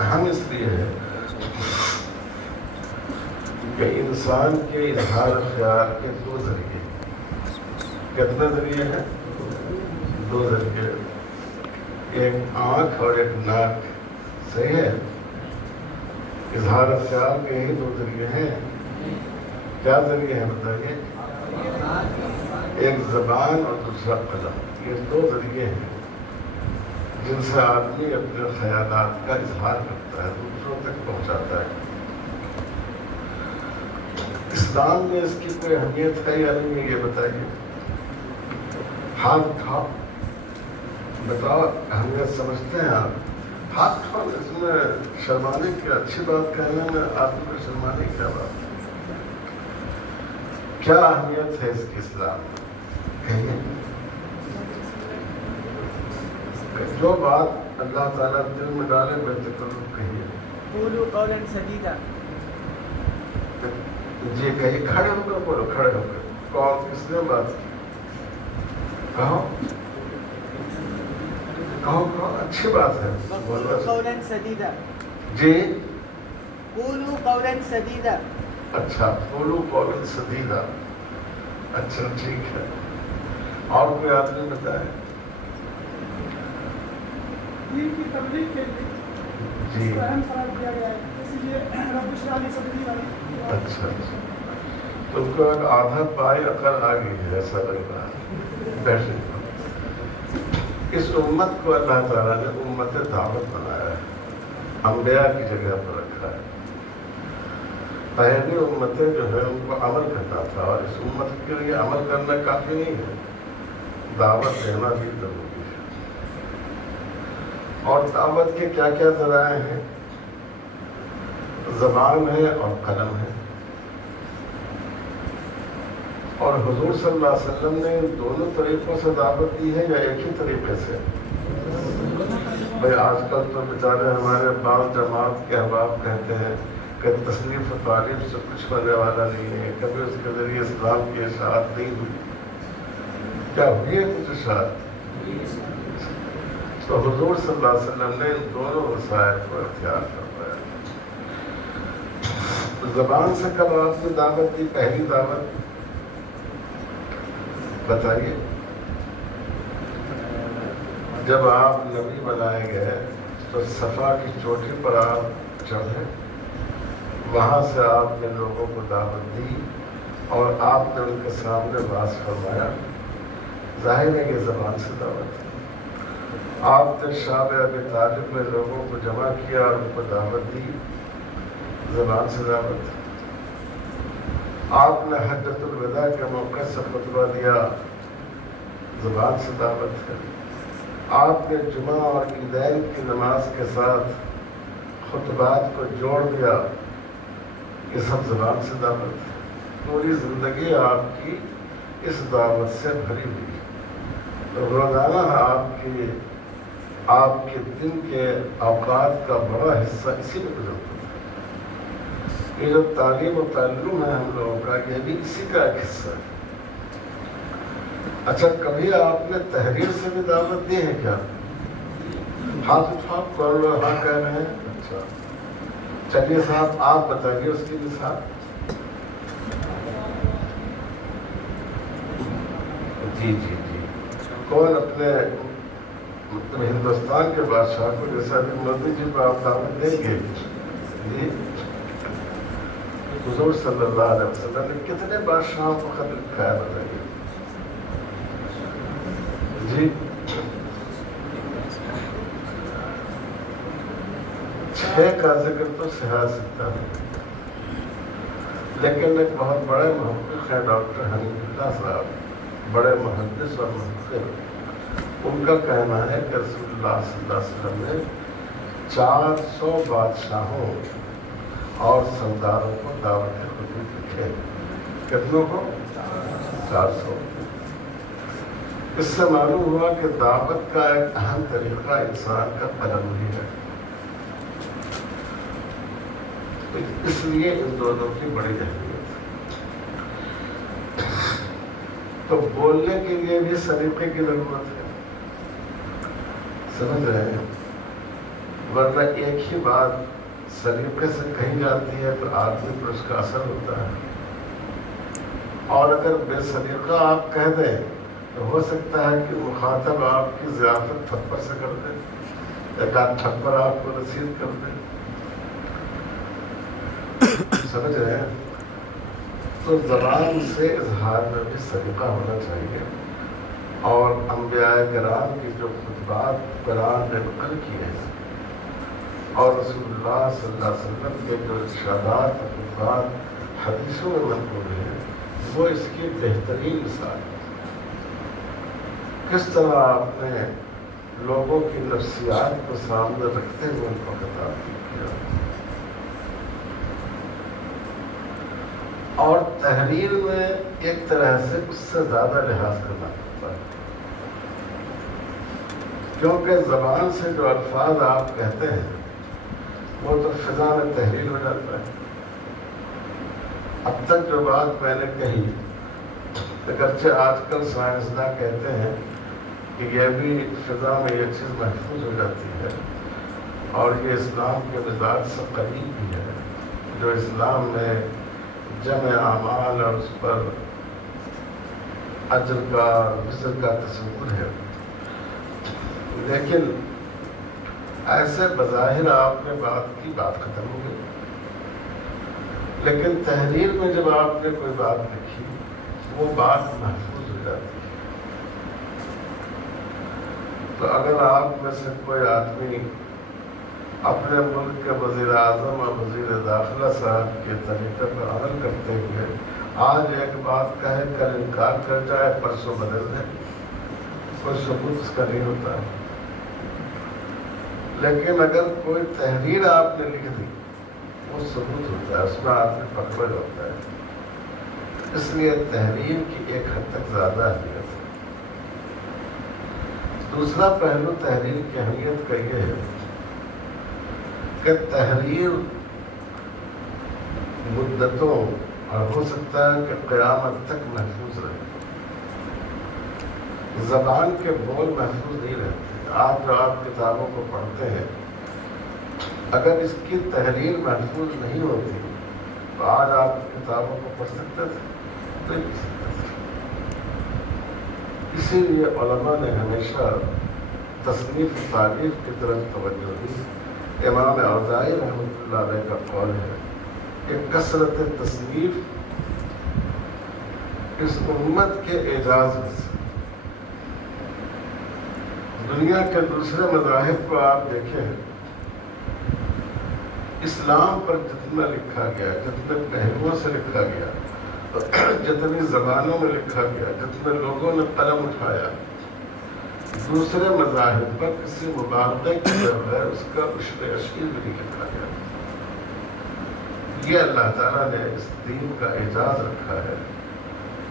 اہم اس لیے ہے کہ انسان کے اظہار خیال کے دو ذریعے، کتنے ذریعے ہیں؟ دو ذریعے، ایک آنکھ اور ایک ناک، صحیح ہے؟ اظہار خیال کے ہی دو ذریعے ہیں۔ کیا ذریعے ہیں بتائیے؟ ایک زبان اور دوسرا قلم، یہ دو ذریعے ہیں جن سے آدمی اپنے خیالات کا اظہار کرتا ہے، دوسروں تک پہنچاتا ہے۔ اسلام میں اس کی کوئی اہمیت ہے یا نہیں، یہ بتائیے؟ ہاتھ اٹھاؤ، بتاؤ اہمیت سمجھتے ہیں آپ؟ ہاتھ اٹھاؤ، اس میں شرمانے کی، اچھی بات کہنے میں آدمی کو شرمانے کی کیا بات؟ کیا اہمیت ہے اس کی اسلام میں؟ کہیے۔ جو بات اللہ تعالیٰ دل میں ڈالے بے تکلف کہیے۔ قولوا قولا سدیدا۔ جی کہیے، کھڑے ہو کر بولو، کھڑے ہو کر۔ کون، کس نے بات کی؟ کہو کہو کہو، اچھی بات ہے۔ قولوا قولا سدیدا۔ جی قولوا قولا سدیدا۔ اچھا، قولوا قولا سدیدا، اچھا ٹھیک ہے۔ اور کوئی آدمی بتائے؟ دین کی تبلیغ کے لیے جی اہم قرار دیا گیا ہے، اسی لیے رب اشرح لی صدری والی۔ اچھا اچھا، تم کو ایک آدھا پائی عقل آ گئی ہے، ایسا لگ رہا ہے۔ بیٹھے۔ اس امت کو اللہ تعالیٰ نے امت دعوت بنایا ہے، انبیاء کی جگہ پر رکھا ہے۔ پہلی امتیں جو ہے ان کو عمل کرنا تھا، اور اس امت کے لیے عمل کرنا کافی نہیں ہے، دعوت دینا بھی ضروری ہے۔ اور دعوت کے کیا کیا ذرائع ہیں؟ زبان ہے اور قلم ہے۔ اور حضور صلی اللہ علیہ وسلم نے ان دونوں طریقوں سے دعوت دی ہے یا ایک ہی طریقے سے؟ بھائی آج کل تو بیچارے ہمارے بعض جماعت کے احباب کہتے ہیں کہ تصنیف و تعریف سے کچھ ہونے والا نہیں ہے، کبھی اس کے ذریعے اسلام کی اشاعت نہیں ہوئی۔ کیا ہوئی ہے کچھ اشاعت؟ تو حضور صلی اللہ علیہ وسلم نے ان دونوں وسائل کو اختیار کروایا۔ زبان سے کب آپ نے دعوت دی، پہلی دعوت بتائیے؟ جب آپ نبی بنائے گئے تو صفا کی چوٹی پر آپ چڑھے، وہاں سے آپ نے لوگوں کو دعوت دی اور آپ نے ان کے سامنے باز فرمایا۔ ظاہر ہے کہ زبان سے دعوت ہے۔ آپ نے شعب ابی طالب میں لوگوں کو جمع کیا اور ان کو دعوت دی، زبان سے دعوت ہے۔ آپ نے حجۃ الوداع کے موقع سے خطبہ دیا، زبان سے دعوت ہے۔ آپ نے جمعہ اور عیدین کی نماز کے ساتھ خطبات کو جوڑ دیا، یہ سب زبان سے دعوت ہے۔ پوری زندگی آپ کی اس دعوت سے بھری ہوئی۔ روزانہ آپ کے دن کے اوقات کا بڑا حصہ اسی میں گزرتا تھا۔ یہ جو تعلیم و تعلم ہے ہم لوگوں کا، یہ بھی اسی کا ایک حصہ ہے۔ اچھا، کبھی آپ نے تحریر سے بھی دعوت دی ہے کیا؟ ہاتھ اٹھاؤ، کون لوگ ہاں کہہ رہے ہیں؟ اچھا چلیے صاحب، آپ بتائیے اس کی مثال۔ جی جی جی، کون اپنے مطلب ہندوستان کے بادشاہ کو، جیسا بھی مودی جی کو آپ دعوت دیں گے؟ جی، حضور صلی اللہ علیہ وسلم نے کتنے بادشاہوں کو خط لکھا ہے بتائیے؟ جی 6 کا ذکر تو سیاست کا ہے، لیکن ایک بہت بڑے محقق ہیں ڈاکٹر حنیف اللہ صاحب، بڑے محدث اور محقق، ان کا کہنا ہے کہ رسول اللہ صلی اللہ علیہ وسلم نے 400 بادشاہوں اور سرداروں کو دعوت خطوط لکھے۔ کتنوں کو؟ 400۔ اس سے معلوم ہوا کہ دعوت کا ایک اہم طریقہ انسان کا قلم ہی ہے۔ اس لیے ان دونوں کی بڑی اہمیت ہے۔ تو بولنے کے لیے بھی سلیقے کی ضرورت ہے، سمجھ رہے ہیں؟ ورنہ ایک ہی بات سلیقے سے کہی جاتی ہے تو آدمی پر اس کا اثر ہوتا ہے، اور اگر بے سلیقہ آپ کہہ دیں تو ہو سکتا ہے کہ مخاطب آپ کی ضیافت تھپڑ سے کر دے، ایک آدھ تھپڑ آپ کو رسید کر دے، سمجھ رہے ہیں؟ تو زبان سے اظہار میں بھی سلیقہ ہونا چاہیے، اور انبیاء کرام کی جو خطبات قرآن نے نقل کیے ہیں اور رسول اللہ صلی اللہ علیہ وسلم کے جو ارشادات خطبات حدیثوں میں منقول ہیں، وہ اس کی بہترین مثال ہے۔ کس طرح آپ نے لوگوں کی نفسیات کو سامنے رکھتے ہوئے ان کو خطاب کیا، اور تحریر میں ایک طرح سے اس سے زیادہ لحاظ کرنا پڑتا ہے، کیونکہ زبان سے جو الفاظ آپ کہتے ہیں وہ تو فضا میں تحریر ہو جاتا ہے۔ اب تک جو بات میں نے کہی، اگرچہ آج کل سائنسداں کہتے ہیں کہ یہ بھی فضا میں یہ چیز محفوظ ہو جاتی ہے، اور یہ اسلام کے مزاج سے قریب بھی ہے، جو اسلام میں جمع اعمال اور اس پر اجر کا وزر کا تصور ہے۔ لیکن ایسے بظاہر آپ نے بات ختم ہو گئی، لیکن تحریر میں جب آپ نے کوئی بات لکھی وہ بات محفوظ ہو جاتی ہے۔ تو اگر آپ میں سے کوئی آدمی اپنے ملک کے وزیر اعظم اور وزیر داخلہ صاحب کے طریقے پر عمل کرتے ہوئے آج ایک بات کہے، کل انکار کر جائے، پرسوں بدل دے، کوئی ثبوت اس کا نہیں ہوتا ہے۔ لیکن اگر کوئی تحریر آپ نے لکھ دی وہ ثبوت ہوتا ہے، اس میں آدمی پکڑ ہوتا ہے۔ اس لیے تحریر کی ایک حد تک زیادہ اہمیت ہے۔ دوسرا پہلو تحریر کی اہمیت کا یہ ہے کہ تحریر مدتوں اور ہو سکتا ہے کہ قیامت تک محفوظ رہے۔ زبان کے بول محفوظ نہیں رہتے۔ آپ جو آپ کتابوں کو پڑھتے ہیں، اگر اس کی تحریر محفوظ نہیں ہوتی تو آج آپ کتابوں کو پڑھ سکتے تھے؟ نہیں پڑھ سکتے تھے۔ اسی لیے علماء نے ہمیشہ تصنیف و تالیف کی طرف توجہ دی۔ امام اوزاعی رحمۃ اللہ علیہ کا قول ہے کہ کثرت تصنیف اس امت کے اعجاز میں سے۔ دنیا کے دوسرے مذاہب کو آپ دیکھیں، اسلام پر جتنا لکھا گیا، جتنے پہلوؤں سے لکھا گیا، جتنی زبانوں میں لکھا گیا، جتنے لوگوں نے قلم اٹھایا، دوسرے مذاہب پر کسی مبالغے کی بغیر اس کا عشر اشیر بھی نہیں لکھا گیا۔ یہ اللہ تعالیٰ نے اس دین کا اعجاز رکھا ہے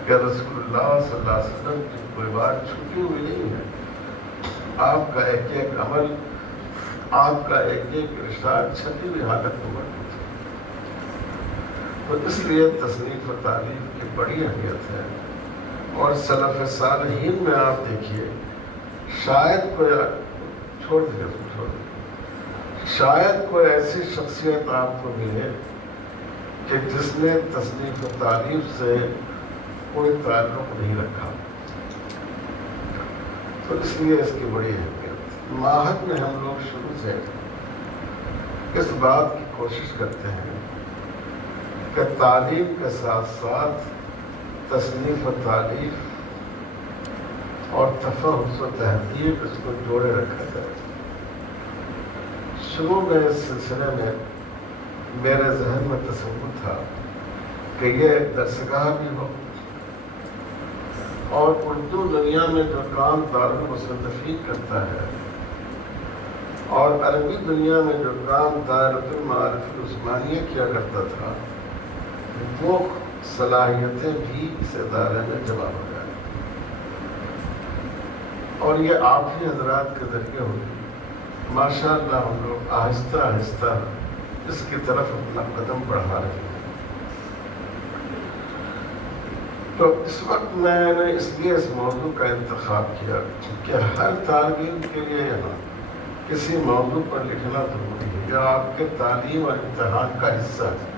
کہ رسول اللہ صلی اللہ علیہ وسلم کی کوئی بات چھپی ہوئی نہیں ہے۔ آپ کا ایک ایک عمل، آپ کا ایک ایک ارشاد چھپی ہوئی حالت میں موجود ہے۔ تو اس لیے تصنیف و تعلیف کی بڑی اہمیت ہے۔ اور سلف صالحین میں آپ دیکھیے، شاید کوئی ایسی شخصیت آپ کو ملے کہ جس نے تصنیف و تعلیف سے کوئی تعلق نہیں رکھا۔ تو اس لیے اس کی بڑی اہمیت۔ معہد میں ہم لوگ شروع سے اس بات کی کوشش کرتے ہیں کہ تعلیم کے ساتھ ساتھ تصنیف و تعلیف اور تفحص و تحقیق اس کو جوڑے رکھا جائے۔ شروع میں اس سلسلے میں میرے ذہن میں تصور تھا کہ یہ درسگاہ بھی ہو، اور اردو دنیا میں جو کام دارالمصنفین کرتا ہے اور عربی دنیا میں جو کام دائرۃ المعارف العثمانیہ کیا کرتا تھا، وہ صلاحیتیں بھی اس ادارے میں جمع ہو جائیں، اور یہ آپ ہی حضرات کے ذریعے ہوگی۔ ماشاءاللہ ہم لوگ آہستہ آہستہ اس کی طرف اپنا قدم بڑھا رہے ہیں۔ تو اس وقت میں نے اس لیے اس موضوع کا انتخاب کیا کہ ہر طالب علم کے لیے یہاں کسی موضوع پر لکھنا ضروری ہے، یہ آپ کے تعلیم اور امتحان کا حصہ ہے۔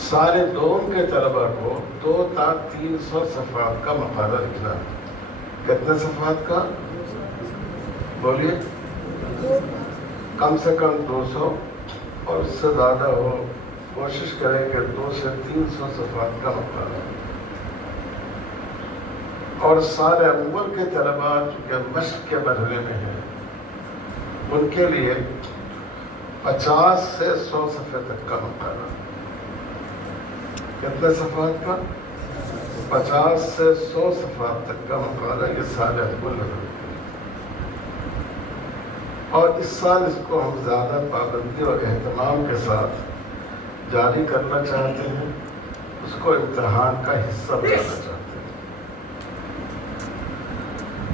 سارے دوم کے طلبہ کو 2 تا 300 صفحات کا مقالہ لکھنا ہے۔ کتنے صفحات کا؟ بولیے۔ کم سے کم 200 اور اس سے زیادہ ہو، کوشش کریں کہ 200 سے 300 صفحات کا مقالہ۔ اور سال اول کے طلباء چونکہ مشق کے مرحلے میں ہیں، ان کے لیے 50 سے 100 صفحے تک کا مقالہ۔ کتنے صفحات کا؟ 50 سے 100 صفحات تک کا مقالہ، یہ سال اول ہے۔ اور اس سال اس کو ہم زیادہ پابندی اور اہتمام کے ساتھ جاری کرنا چاہتے ہیں، اس کو امتحان کا حصہ بنانا چاہتے ہیں۔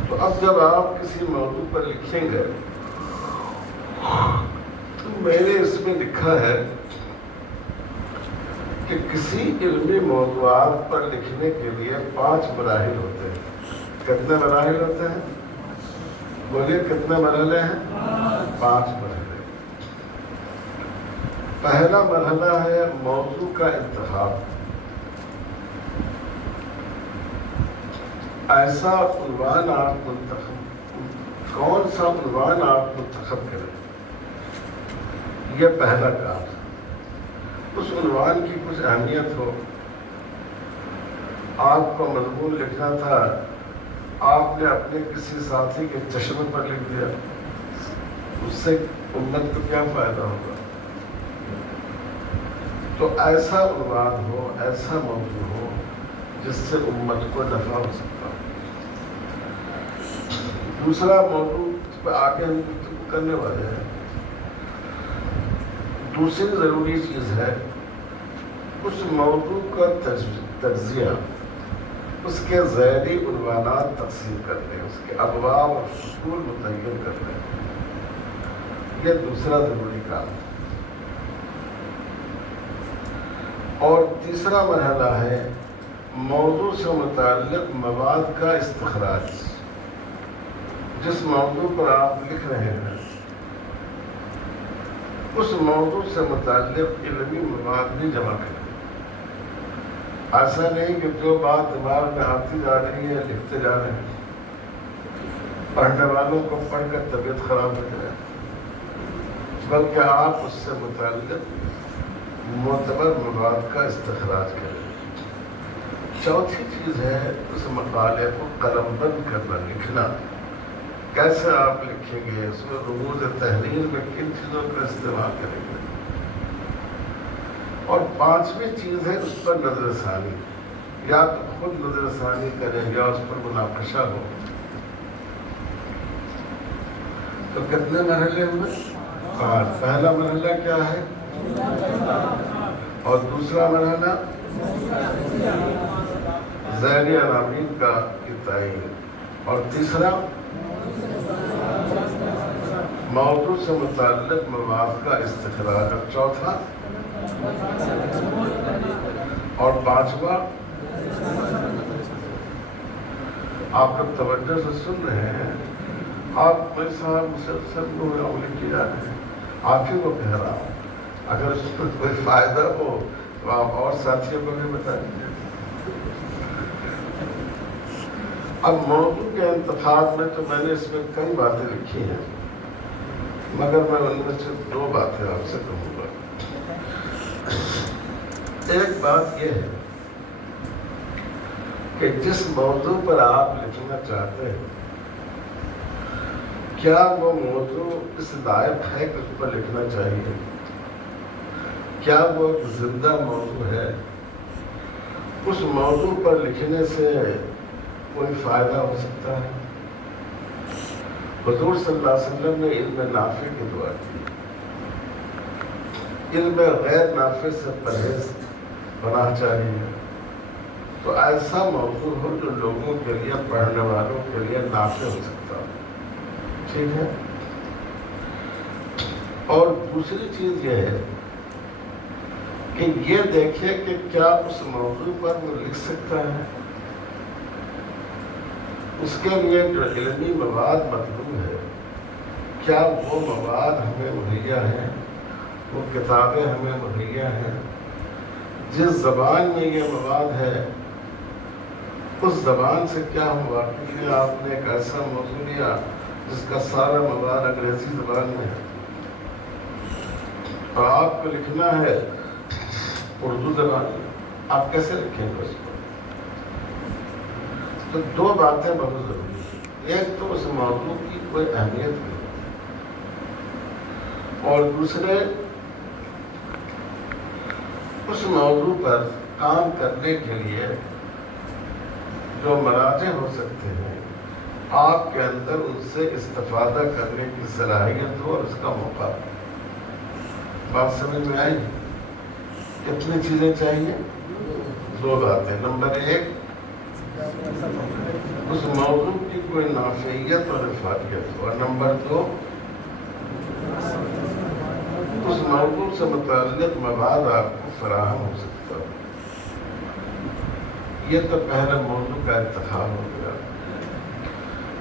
تو اب جب آپ کسی موضوع پر لکھیں گے تو میں نے اس میں لکھا ہے کہ کسی علمی موضوعات پر لکھنے کے لیے 5 مراحل ہوتے ہیں۔ کتنے مراحل ہوتے ہیں؟ بولیے کتنے مرحلے ہیں؟ 5 مرحلے۔ پہلا مرحلہ ہے موضوع کا انتخاب۔ ایسا عنوان آپ کون سا عنوان آپ منتخب کریں، یہ پہلا کام ہے۔ اس عنوان کی کچھ اہمیت ہو۔ آپ کو مضمون لکھنا تھا، آپ نے اپنے کسی ساتھی کے چشمے پر لکھ دیا، اس سے امت کو کیا فائدہ ہوگا؟ تو ایسا عنوان ہو، ایسا موضوع ہو جس سے امت کو نفع ہو سکتا ہو۔ دوسرا موضوع اس پہ آگے ہم گفتگو کرنے والے ہیں۔ دوسری ضروری چیز ہے اس موضوع کا تجزیہ، اس کے ذیلی عنوانات تقسیم کرنے، اس کے ابواب اور فصول متعین کرنے، یہ دوسرا ضروری کام ہے۔ اور تیسرا مرحلہ ہے موضوع سے متعلق مواد کا استخراج۔ جس موضوع پر آپ لکھ رہے ہیں اس موضوع سے متعلق علمی مواد بھی جمع کریں۔ ایسا نہیں کہ جو بات دماغ میں آتی جا رہی ہے لکھتے جا رہے ہیں، پڑھنے والوں کو پڑھ کر طبیعت خراب ہو جائے، بلکہ آپ اس سے متعلق معتبر مواد کا استخراج کریں۔ چوتھی چیز ہے اس مقالے کو قلم بند کرنا، لکھنا۔ کیسے آپ لکھیں گے، اس میں رموز تحریر میں کن چیزوں کا استعمال کریں گے۔ اور 5ویں چیز ہے اس پر نظر ثانی، یا تو خود نظر ثانی کریں یا اس پر مناقشہ ہو۔ تو کتنے مرحلے ہوئے؟ 5۔ پہلا مرحلہ کیا ہے؟ اور دوسرا مرحلہ ذیلی عناوین کا تعین، اور تیسرا موضوع سے متعلق مواد کا استخراج، اور چوتھا اور 5واں۔ آپ لوگ توجہ سے سن رہے ہیں، آپ میرے صاحب مسلسل انگلی کی جا رہے ہیں، آپ ہی کو کہہ رہا ہوں، اگر اس میں کوئی فائدہ ہو تو آپ اور ساتھیوں کو بھی بتا دیجیے۔ اب موضوع کے انتخاب میں تو میں نے اس میں کئی باتیں لکھی ہیں، مگر میں ان میں سے 2 باتیں آپ سے کہوں گا۔ ایک بات یہ ہے کہ جس موضوع پر آپ لکھنا چاہتے ہیں، کیا وہ موضوع اس لائق ہے کہ اس پر لکھنا چاہیے؟ کیا وہ ایک زندہ موضوع ہے؟ اس موضوع پر لکھنے سے کوئی فائدہ ہو سکتا ہے؟ حضور صلی اللہ علیہ وسلم نے علم نافع کی دعا کی، علم غیر نافع سے پرہیز ہونا چاہیے۔ تو ایسا موضوع ہو جو لوگوں کے لیے، پڑھنے والوں کے لیے نافع ہو سکتا ہو، ٹھیک ہے۔ اور دوسری چیز یہ ہے کہ یہ دیکھے کہ کیا اس موضوع پر وہ لکھ سکتا ہے۔ اس کے لیے جو علمی مواد مطلوب ہے، کیا وہ مواد ہمیں مہیا ہیں، وہ کتابیں ہمیں مہیا ہیں؟ جس زبان میں یہ مواد ہے اس زبان سے کیا ہم واقف ہیں؟ آپ نے ایک ایسا موضوع لیا جس کا سارا مواد انگریزی زبان میں ہے اور آپ کو لکھنا ہے اردو زبان میں، آپ کیسے لکھیں گے اس کو؟ تو دو باتیں بہت ضروری ہیں، ایک تو اس موضوع کی کوئی اہمیت نہیں، اور دوسرے اس موضوع پر کام کرنے کے لیے جو مراجع ہو سکتے ہیں، آپ کے اندر ان سے استفادہ کرنے کی صلاحیت ہو اور اس کا موقع۔ بات سمجھ میں آئی؟ کتنی چیزیں چاہیے؟ دو باتیں۔ نمبر ایک، اس موضوع کی کوئی نافعیت اور افادیت ہو، اور نمبر دو، اس موضوع سے متعلق مواد آپ کو فراہم ہو سکتا ہو۔ یہ تو پہلا موضوع کا انتخاب ہو گیا۔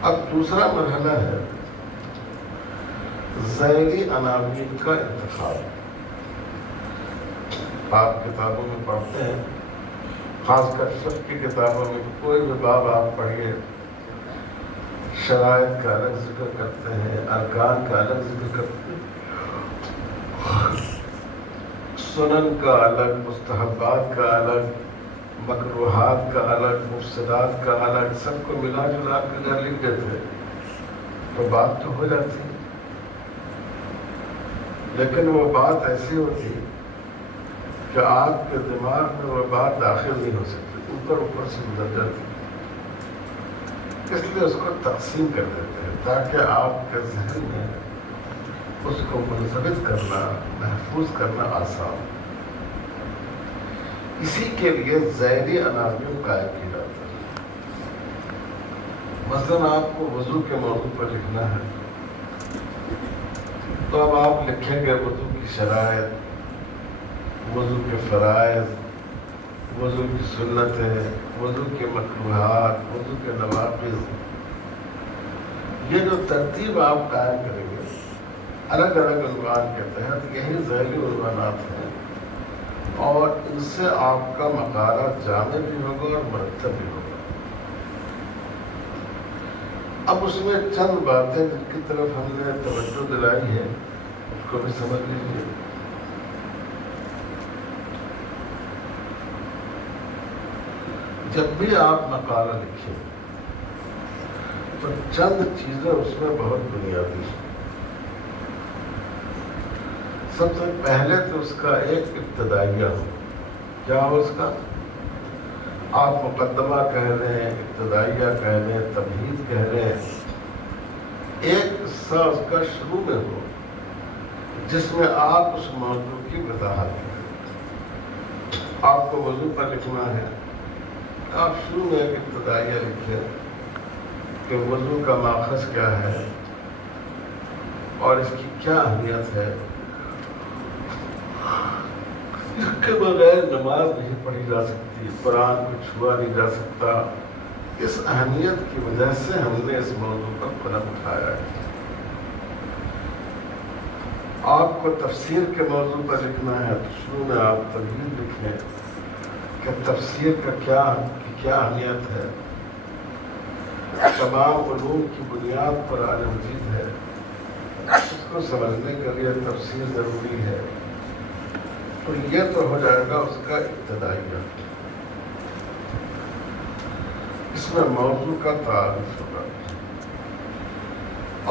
اب دوسرا مرحلہ ہے ذیلی عناوین کا انتخاب۔ آپ کتابوں میں پڑھتے ہیں، خاص کر فقہ کی کتابوں میں کوئی بھی باب آپ پڑھیے، شرائط کا الگ ذکر کرتے ہیں، ارکان کا الگ ذکر کرتے ہیں، سنن کا الگ، مستحبات کا الگ، مکروہات کا الگ، مفسدات کا الگ، سب کو ملا جلا کر لکھ دیتے تو بات تو ہو جاتی، لیکن وہ بات ایسی ہوتی کہ آپ کے دماغ میں وہ بات داخل نہیں ہو سکتی، اوپر سے گزر جاتی۔ اس لیے اس کو تقسیم کر دیتے ہیں تاکہ آپ کے ذہن میں اس کو منضبط کرنا، محفوظ کرنا آسان۔ اسی کے لیے ذیلی عناوین قائم کی جاتا ہے۔ مثلاً آپ کو وضو کے موضوع پر لکھنا ہے تو اب آپ لکھیں گے وضو کی شرائط، وضو کے فرائض، وضو کی سنتیں، وضو کے مکروہات، وضو کے نوافل۔ یہ جو ترتیب آپ قائم کریں گے الگ الگ عنوان کے تحت، یہی ذیلی عنوانات ہیں، اور ان سے آپ کا مقالہ جامع بھی ہوگا اور مرتب بھی ہوگا۔ اب اس میں چند باتیں جن کی طرف ہم نے توجہ دلائی ہے اس کو بھی سمجھ لیجیے۔ جب بھی آپ مقالہ لکھیں تو چند چیزیں اس میں بہت بنیادی ہیں۔ سب سے پہلے تو اس کا ایک ابتدائیہ ہو۔ کیا ہو اس کا؟ آپ مقدمہ کہہ رہے ہیں، ابتدائیہ کہہ رہے ہیں، تمہید کہہ رہے ہیں، ایک حصہ اس کا شروع میں ہو جس میں آپ اس موضوع کی وضاحت کریں۔ آپ کو وضو پر لکھنا ہے، آپ شروع میں ایک ابتدائیہ لکھیں کہ وضو کا ماخذ کیا ہے اور اس کی کیا اہمیت ہے، اس کے بغیر نماز نہیں پڑھی جا سکتی، قرآن کو چھوا نہیں جا سکتا۔ اس اہمیت کی وجہ سے ہم نے اس موضوع پر قلم اٹھایا ہے۔ آپ کو تفسیر کے موضوع پر لکھنا ہے تو شروع میں آپ تمہید لکھیں کہ تفسیر کا کیا اہمیت ہے، تمام علوم کی بنیاد پر قرآن مجید ہے، اس کو سمجھنے کے لیے تفسیر ضروری ہے۔ تو یہ تو ہو جائے گا اس کا ابتدائیہ۔ اس میں موضوع کا تعارف ہوگا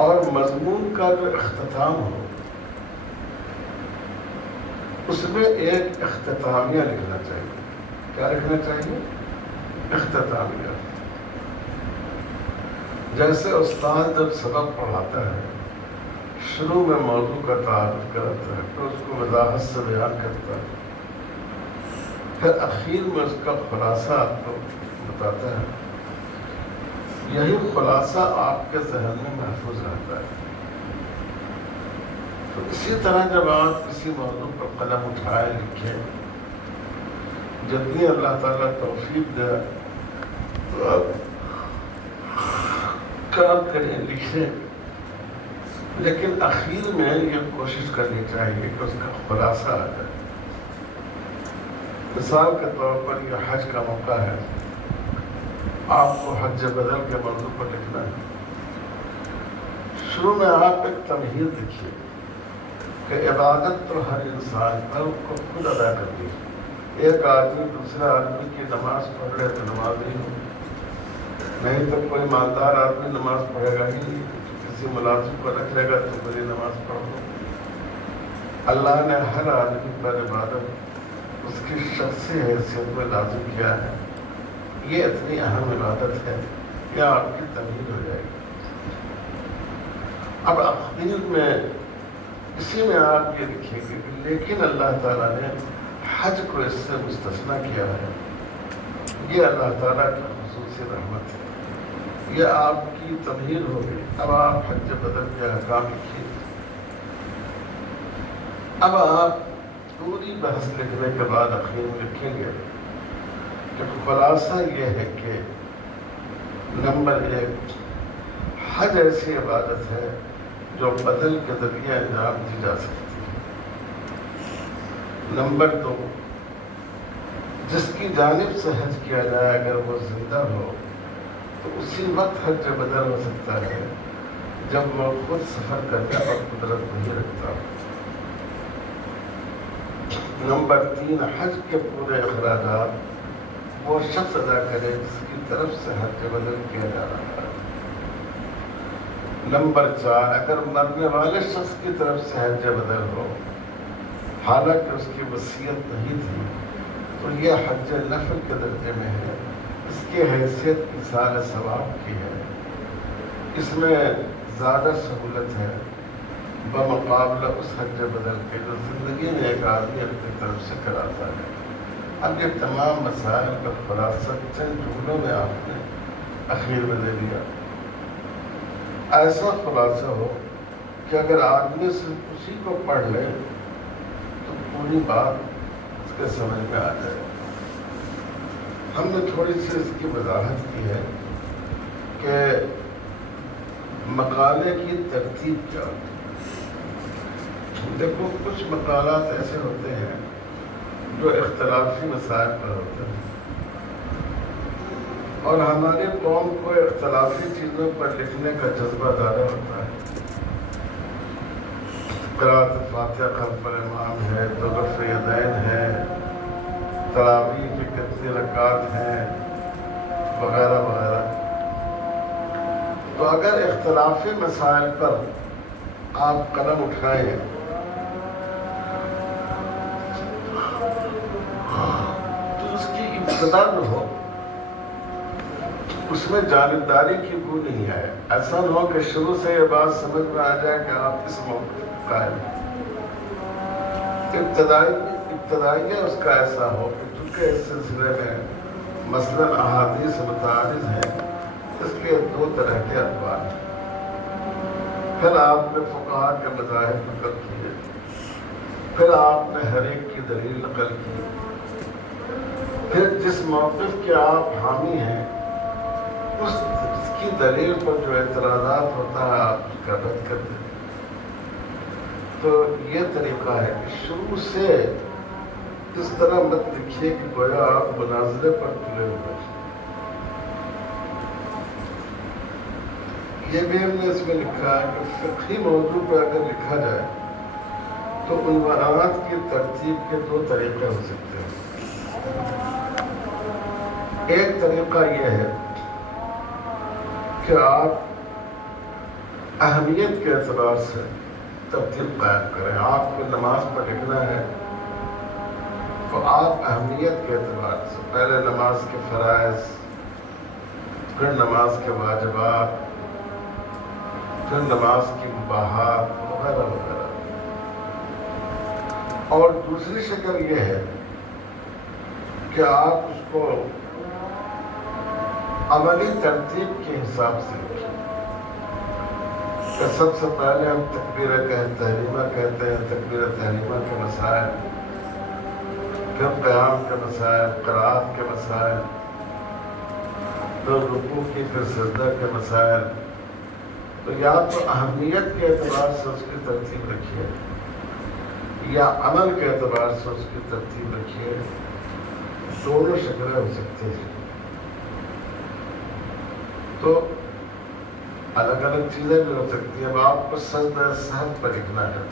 اور مضمون کا جو اختتام ہو اس میں ایک اختتامیہ لکھنا چاہیے۔ کیا لکھنا چاہیے؟ اختتامیہ۔ جیسے استاد جب سبق پڑھاتا ہے شروع میں موضوع کا تعارف کرتا ہے، تو اس کو وضاحت سے بیان کرتا ہے، پھر اخیر میں اس کا خلاصہ آپ کو بتاتا ہے۔ یہی خلاصہ آپ کے ذہن میں محفوظ رہتا ہے۔ تو اسی طرح جب آپ کسی موضوع پر قلم اٹھائے لکھیں، جتنی اللہ تعالیٰ توفیق دے تو آپ کام کریں لکھیں، لیکن اخیر میں یہ کوشش کرنی چاہیے کہ اس کا خلاصہ آ جائے۔ مثال کے طور پر یہ حج کا موقع ہے، آپ کو حج بدل کے موضوع پر لکھنا ہے۔ شروع میں آپ ایک تمہید لکھیے کہ عبادت تو ہر انسان پر کو خود ادا کرنی ہے۔ ایک آدمی دوسرے آدمی کی نماز پڑھ لے تو نماز نہیں ہو، نہیں تو کوئی مالدار آدمی نماز پڑھے گا ہی نہیں، کسی ملازم کو رکھ لے گا تو میری نماز پڑھو۔ اللہ نے ہر آدمی پر عبادت اس کی شخصی حیثیت میں لازم کیا ہے۔ یہ اتنی اہم عبادت ہے کہ آپ کی تمہید ہو جائے گی۔ اب اخیر میں اسی میں آپ یہ لکھیں گے کہ لیکن اللہ تعالیٰ نے حج کو اس سے مستثنیٰ کیا ہے، یہ اللہ تعالیٰ کی خصوصی رحمت ہے۔ یہ آپ کی تمہید ہو گئی۔ اب آپ حج بدل کے احکام لکھیے۔ اب آپ پوری بحث لکھنے کے بعد اخیر میں لکھیں گے کہ خلاصہ یہ ہے کہ نمبر 1، حج ایسی عبادت ہے جو بدل کے ذریعے انجام دی جا سکتی ہے۔ نمبر 2، جس کی جانب سے حج کیا جائے اگر وہ زندہ ہو تو اسی وقت حج بدل ہو سکتا ہے جب وہ خود سفر کرنے پر قدرت نہیں رکھتا۔ نمبر 3، حج کے پورے اخراجات وہ شخص ادا کرے جس کی طرف سے حج بدل کیا جا رہا ہے۔ نمبر 4، اگر مرنے والے شخص کی طرف سے حج بدل ہو حالانکہ اس کی وصیت نہیں تھی تو یہ حج نفل کے درجے میں ہے، اس کی حیثیت ایصال ثواب کی ہے، اس میں زیادہ سہولت ہے بمقابلہ اس حج بدل کے جو زندگی میں ایک آدمی اپنی طرف سے کراتا ہے۔ اب یہ تمام مسائل کا خلاصہ چند جملوں میں آپ نے اخیر میں دے دیا۔ ایسا خلاصہ ہو کہ اگر آدمی صرف اسی کو پڑھ لے تو پوری بات اس کے سمجھ میں آ جائے۔ ہم نے تھوڑی سی اس کی وضاحت کی ہے کہ مقالے کی ترتیب کیا ہوتی ہے۔ دیکھو، کچھ مقالات ایسے ہوتے ہیں جو اختلافی مسائل پر ہوتے ہیں، اور ہماری قوم کو اختلافی چیزوں پر لکھنے کا جذبہ زیادہ ہوتا ہے۔ قرأت فاتحہ خلف الامام ہے، دو رفع یدین ہے، تراویح کی کتنی رکعات ہیں، وغیرہ وغیرہ۔ تو اگر اختلافی مسائل پر آپ قلم اٹھائیں تو اس کی ابتدا جو ہو اس میں جانبداری کی بو نہیں آئے۔ ایسا نہ ہو کہ شروع سے یہ بات سمجھ میں آ جائے کہ آپ اس موقف قائل ہیں۔ ابتدائیہ اس کا ایسا ہو کہ چونکہ اس سلسلے میں مثلاً احادیث متعارض ہیں، اس کے 2 طرح کے ادوار ہیں۔ پھر آپ نے فقہاء کے مذاہب نقل کیے، پھر آپ نے ہر ایک کی دلیل نقل کی، پھر جس موقف کے آپ حامی ہیں اس کی دلیل پر جو اعتراضات ہوتا ہے آپ اس کا رد کر دیتے ہیں۔ تو یہ طریقہ ہے کہ شروع سے اس طرح مت لکھیے کہ گویا آپ مناظرے پر تلے ہوئے ہیں۔ یہ بھی ہم نے اس میں لکھا ہے کہ فقہی موضوع پہ اگر لکھا جائے تو عنوانات کی ترتیب کے 2 طریقے ہو سکتے ہیں۔ ایک طریقہ یہ ہے کہ آپ اہمیت کے اعتبار سے ترتیب قائم کریں۔ آپ کو نماز پر لکھنا ہے تو آپ اہمیت کے اعتبار سے پہلے نماز کے فرائض، پھر نماز کے واجبات، پھر نماز کی مباحات وغیرہ وغیرہ۔ اور دوسری شکل یہ ہے کہ آپ اس کو عملی ترتیب کے حساب سے لکھیں کہ سب سے پہلے ہم تکبیر تحریمہ کہتے ہیں، تکبیر تحریمہ کے مسائل، پھر قیام کے مسائل، قرات کے مسائل، پھر رکوع کی، پھر سجدہ کے مسائل، تو یا تو اہمیت کے اعتبار سے اس کی ترتیب رکھیے یا عمل کے اعتبار سے اس کی ترتیب رکھیے، دونوں شکلیں ہو سکتی ہیں۔ تو الگ الگ چیزیں بھی ہو سکتی ہیں۔ اب آپ کو سجدہ سہو پر لکھنا ہے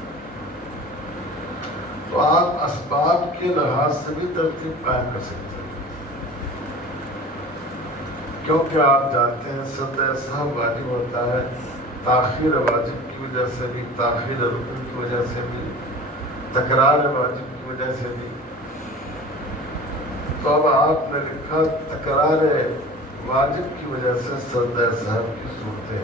تو آپ اسباب کے لحاظ سے بھی ترتیب قائم کر سکتے ہیں، کیونکہ آپ جانتے ہیں سجدہ سہو واجب ہوتا ہے تاخیر واجب کی وجہ سے بھی، تاخیر رکن کی وجہ سے بھی، تکرار واجب کی وجہ سے بھی۔ تو اب آپ نے لکھا تکرار واجب کی وجہ سے سجدہ سہو کی صورتیں،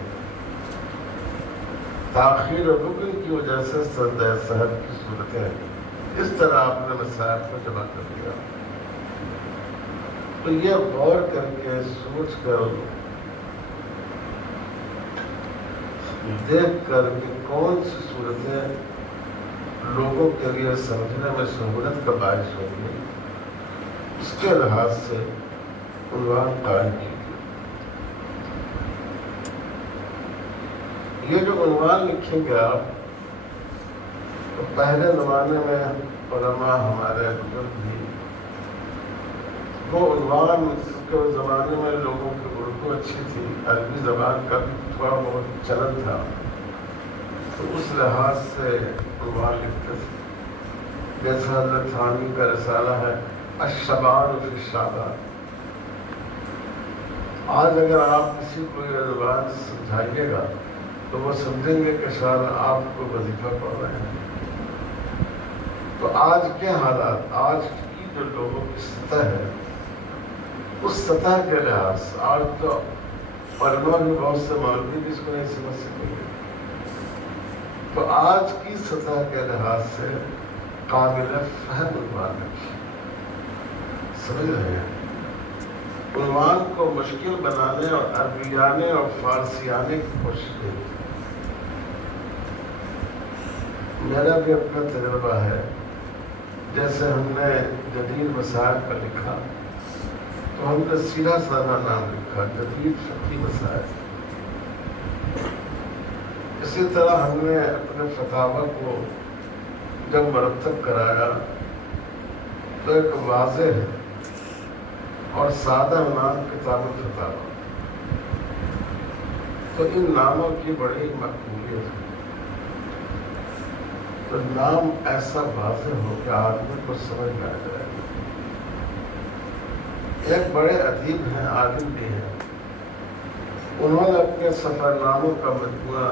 تاخیر رکن کی وجہ سے سجدہ سہو کی صورتیں، اس طرح آپ نے مسائل کو جمع کر دیا۔ تو یہ غور کر کے سوچ کر دیکھ کر کہ کون سی صورتیں لوگوں کے لیے سمجھنے میں سہولت کا باعث ہوگی، اس کے لحاظ سے عنوان قائم کیجیے۔ یہ جو عنوان لکھیں گے آپ، تو پہلے زمانے میں علماء ہمارے بزرگ بھی وہ عنوان، کیونکہ اس زمانے میں لوگوں کی اردو اچھی تھی، عربی زبان کا بھی تھوڑا بہت چلن تھا، تو اس لحاظ سے عنوان لکھتے تھے۔ جیسے حضرت تھانوی کا رسالہ ہے الشبان فی الشعبان۔ آج اگر آپ کسی کو یہ عنوان سمجھائیے گا تو وہ سمجھیں گے کہ شاید آپ کو وظیفہ پڑھ رہے ہیں۔ تو آج کے حالات، آج کی جو لوگوں کی سطح ہے، اس سطح کے لحاظ سے آج تو علماء بھی بہت سے مولوی بھی اس کو نہیں سمجھ سکیں گے، تو آج کی سطح کے لحاظ سے قابل فہم عنوان رکھیے۔ سمجھ رہے ہیں؟ عنوان کو مشکل بنانے اور عربیانے اور فارسیانے کی کوشش نہیں کی۔ میرا بھی اپنا تجربہ ہے، جیسے ہم نے جدید مسائل پر لکھا تو ہم نے سیدھا سادہ نام لکھا جدید فقہی مسائل۔ اسی طرح ہم نے اپنے فتاوی کو جب مرتب کرایا تو ایک واضح ہے اور سادہ نام کتاب الفتاوی۔ تو ان ناموں کی بڑی مقبولیت ہے۔ تو نام ایسا واضح ہو کہ آدمی کو سمجھ میں آ جائے۔ ایک بڑے ادیب ہیں، عالم بھی ہیں، انہوں نے اپنے سفر ناموں کا مجموعہ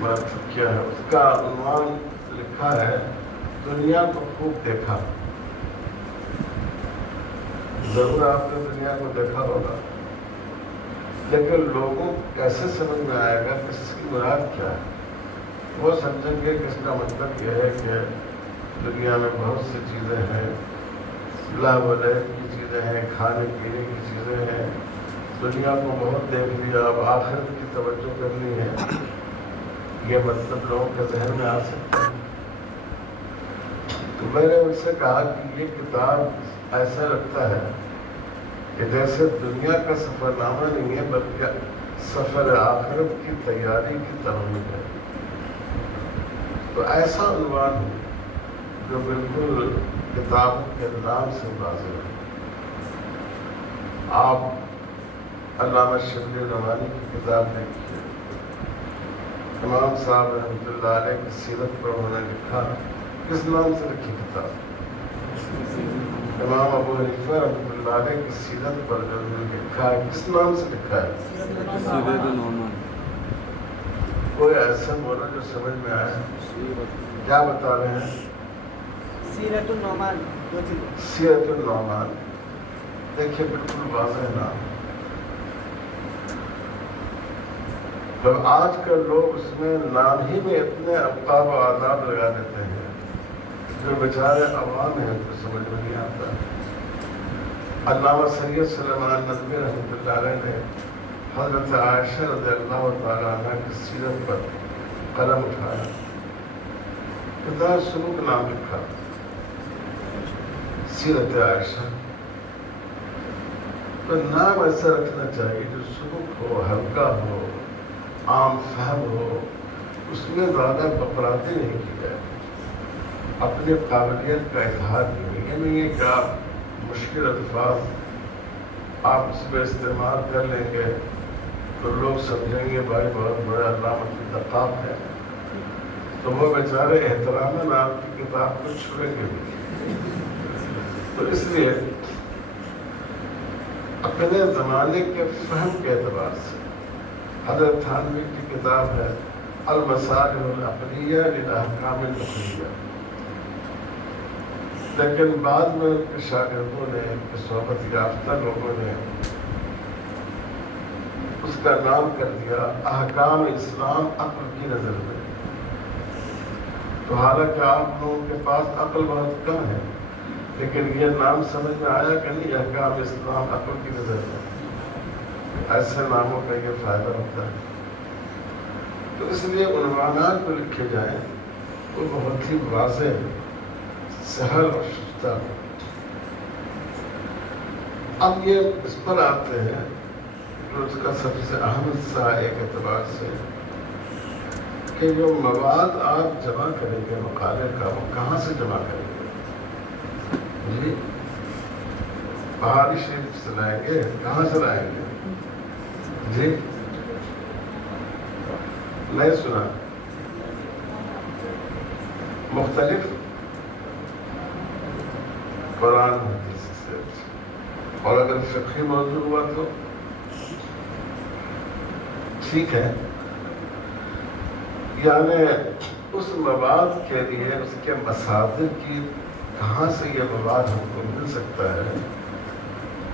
مرتب کیا ہے۔ اس کا عنوان لکھا ہے دنیا کو خوب دیکھا۔ ضرور آپ نے دنیا کو دیکھا ہوگا، لیکن لوگوں کو کیسے سمجھ میں آئے گا کہ اس کی مراد کیا ہے؟ وہ سمجھیں گے کہ اس کا مطلب یہ ہے کہ دنیا میں بہت سی چیزیں ہیں، لہو و لہو کی چیزیں ہیں، کھانے پینے کی چیزیں ہیں، دنیا کو بہت دیکھ لیا، اب آخرت کی توجہ کرنی ہے، یہ مطلب لوگوں کے ذہن میں آ سکتا ہے۔ تو میں نے ان سے کہا کہ یہ کتاب ایسا لگتا ہے کہ جیسے دنیا کا سفر نامہ نہیں ہے بلکہ سفر آخرت کی تیاری کی ترغیب ہے۔ تو ایسا عنوان ہو جو بالکل کتاب کے نام سے واضح ہے۔ آپ علامہ شبلی نعمانی کی کتاب دیکھیے، امام صاحب رحمۃ اللہ علیہ کی سیرت پر انہوں نے لکھا، کس نام سے لکھی کتاب؟ امام ابو حنیفہ رحمۃ اللہ علیہ کی سیرت پر جو انہوں نے لکھا ہے، کس نام سے لکھا ہے؟ سیرت النعمان۔ کوئی ایسا بولا جو سمجھ میں آئے؟ کیا بتا رہے ہیں؟ سیرت النعمان۔ سیرت النعمان، دیکھیے بالکل واضح نام۔ تو آج کل لوگ اس میں نام ہی میں اتنے القاب و آداب لگا دیتے ہیں جو بیچارے عوام ہیں تو سمجھ میں نہیں آتا۔ علامہ سید سلیمان ندوی رحمۃ اللہ علیہ نے حضرت عائشہ رضی اللہ تعالیٰ عنہ کی سیرت پر قلم اٹھایا، کتاب سلوک نام لکھا، سیرت عائشہ۔ تو نام ایسا رکھنا چاہیے جو سلوک ہو، ہلکا ہو، عام فہم ہو، اس میں زیادہ بکراتی نہیں کی جائے، اپنی قابلیت کا اظہار کی. یہ نہیں ہے کہ آپ مشکل الفاظ آپ اس میں استعمال کر لیں گے تو لوگ سمجھیں گے بھائی بہت بڑا علامہ دقاق ہے، تو وہ بیچارے احتراماً آپ کی کتاب کو چھوڑیں گے بھی. تو اس لیے اپنے زمانے کے فہم کے اعتبار سے حضرت تھانوی کی کتاب ہے المصالح العقلیہ للاحکام النقلیہ، لیکن بعد میں ان کے شاگردوں نے، ان کے صحبت یافتہ لوگوں نے اس کا نام کر دیا احکام اسلام عقل کی نظر میں. تو حالانکہ آپ لوگوں کے پاس عقل بہت کم ہے، لیکن یہ نام سمجھ میں آیا کہ نہیں، احکام اسلام عقل کی نظر میں. ایسے ناموں کا یہ فائدہ ہوتا ہے. تو اس لیے عنوانات جو لکھے جائیں وہ بہت ہی واضح، سہل اور شستہ. اب یہ اس پر آتے ہیں جو اس کا سب سے اہم حصہ ایک اعتبار سے کہ جو مواد آپ جمع کریں گے مقالے کا، وہ کہاں سے جمع کریں گے؟ جی بہاری شریف سے لائیں گے؟ کہاں سے لائیں گے؟ جی نہیں سنا. مختلف قرآن حدیث سے. اور اگر فقہی موضوع ہوا تو ٹھیک ہے، یعنی اس مواد کے لیے اس کے مصادر کی کہاں سے یہ مواد ہم کو مل سکتا ہے،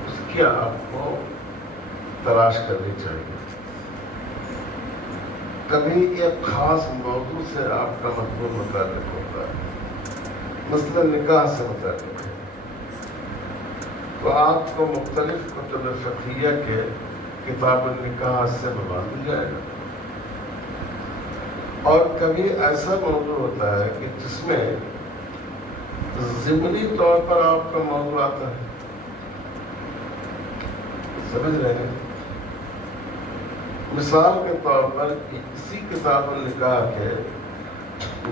اس کی آپ کو تلاش کرنی چاہیے. کبھی ایک خاص موضوع سے آپ کا مضمون متعلق ہوتا ہے، مثلا نکاح سے متعلق ہے، تو آپ کو مختلف کتب فقہیہ کے کتاب النکاح سے مواد مل جائے گا. اور کبھی ایسا موضوع ہوتا ہے کہ جس میں ضمنی طور پر آپ کا موضوع آتا ہے. سمجھ رہے ہیں؟ مثال کے طور پر اسی کتاب النکاح کے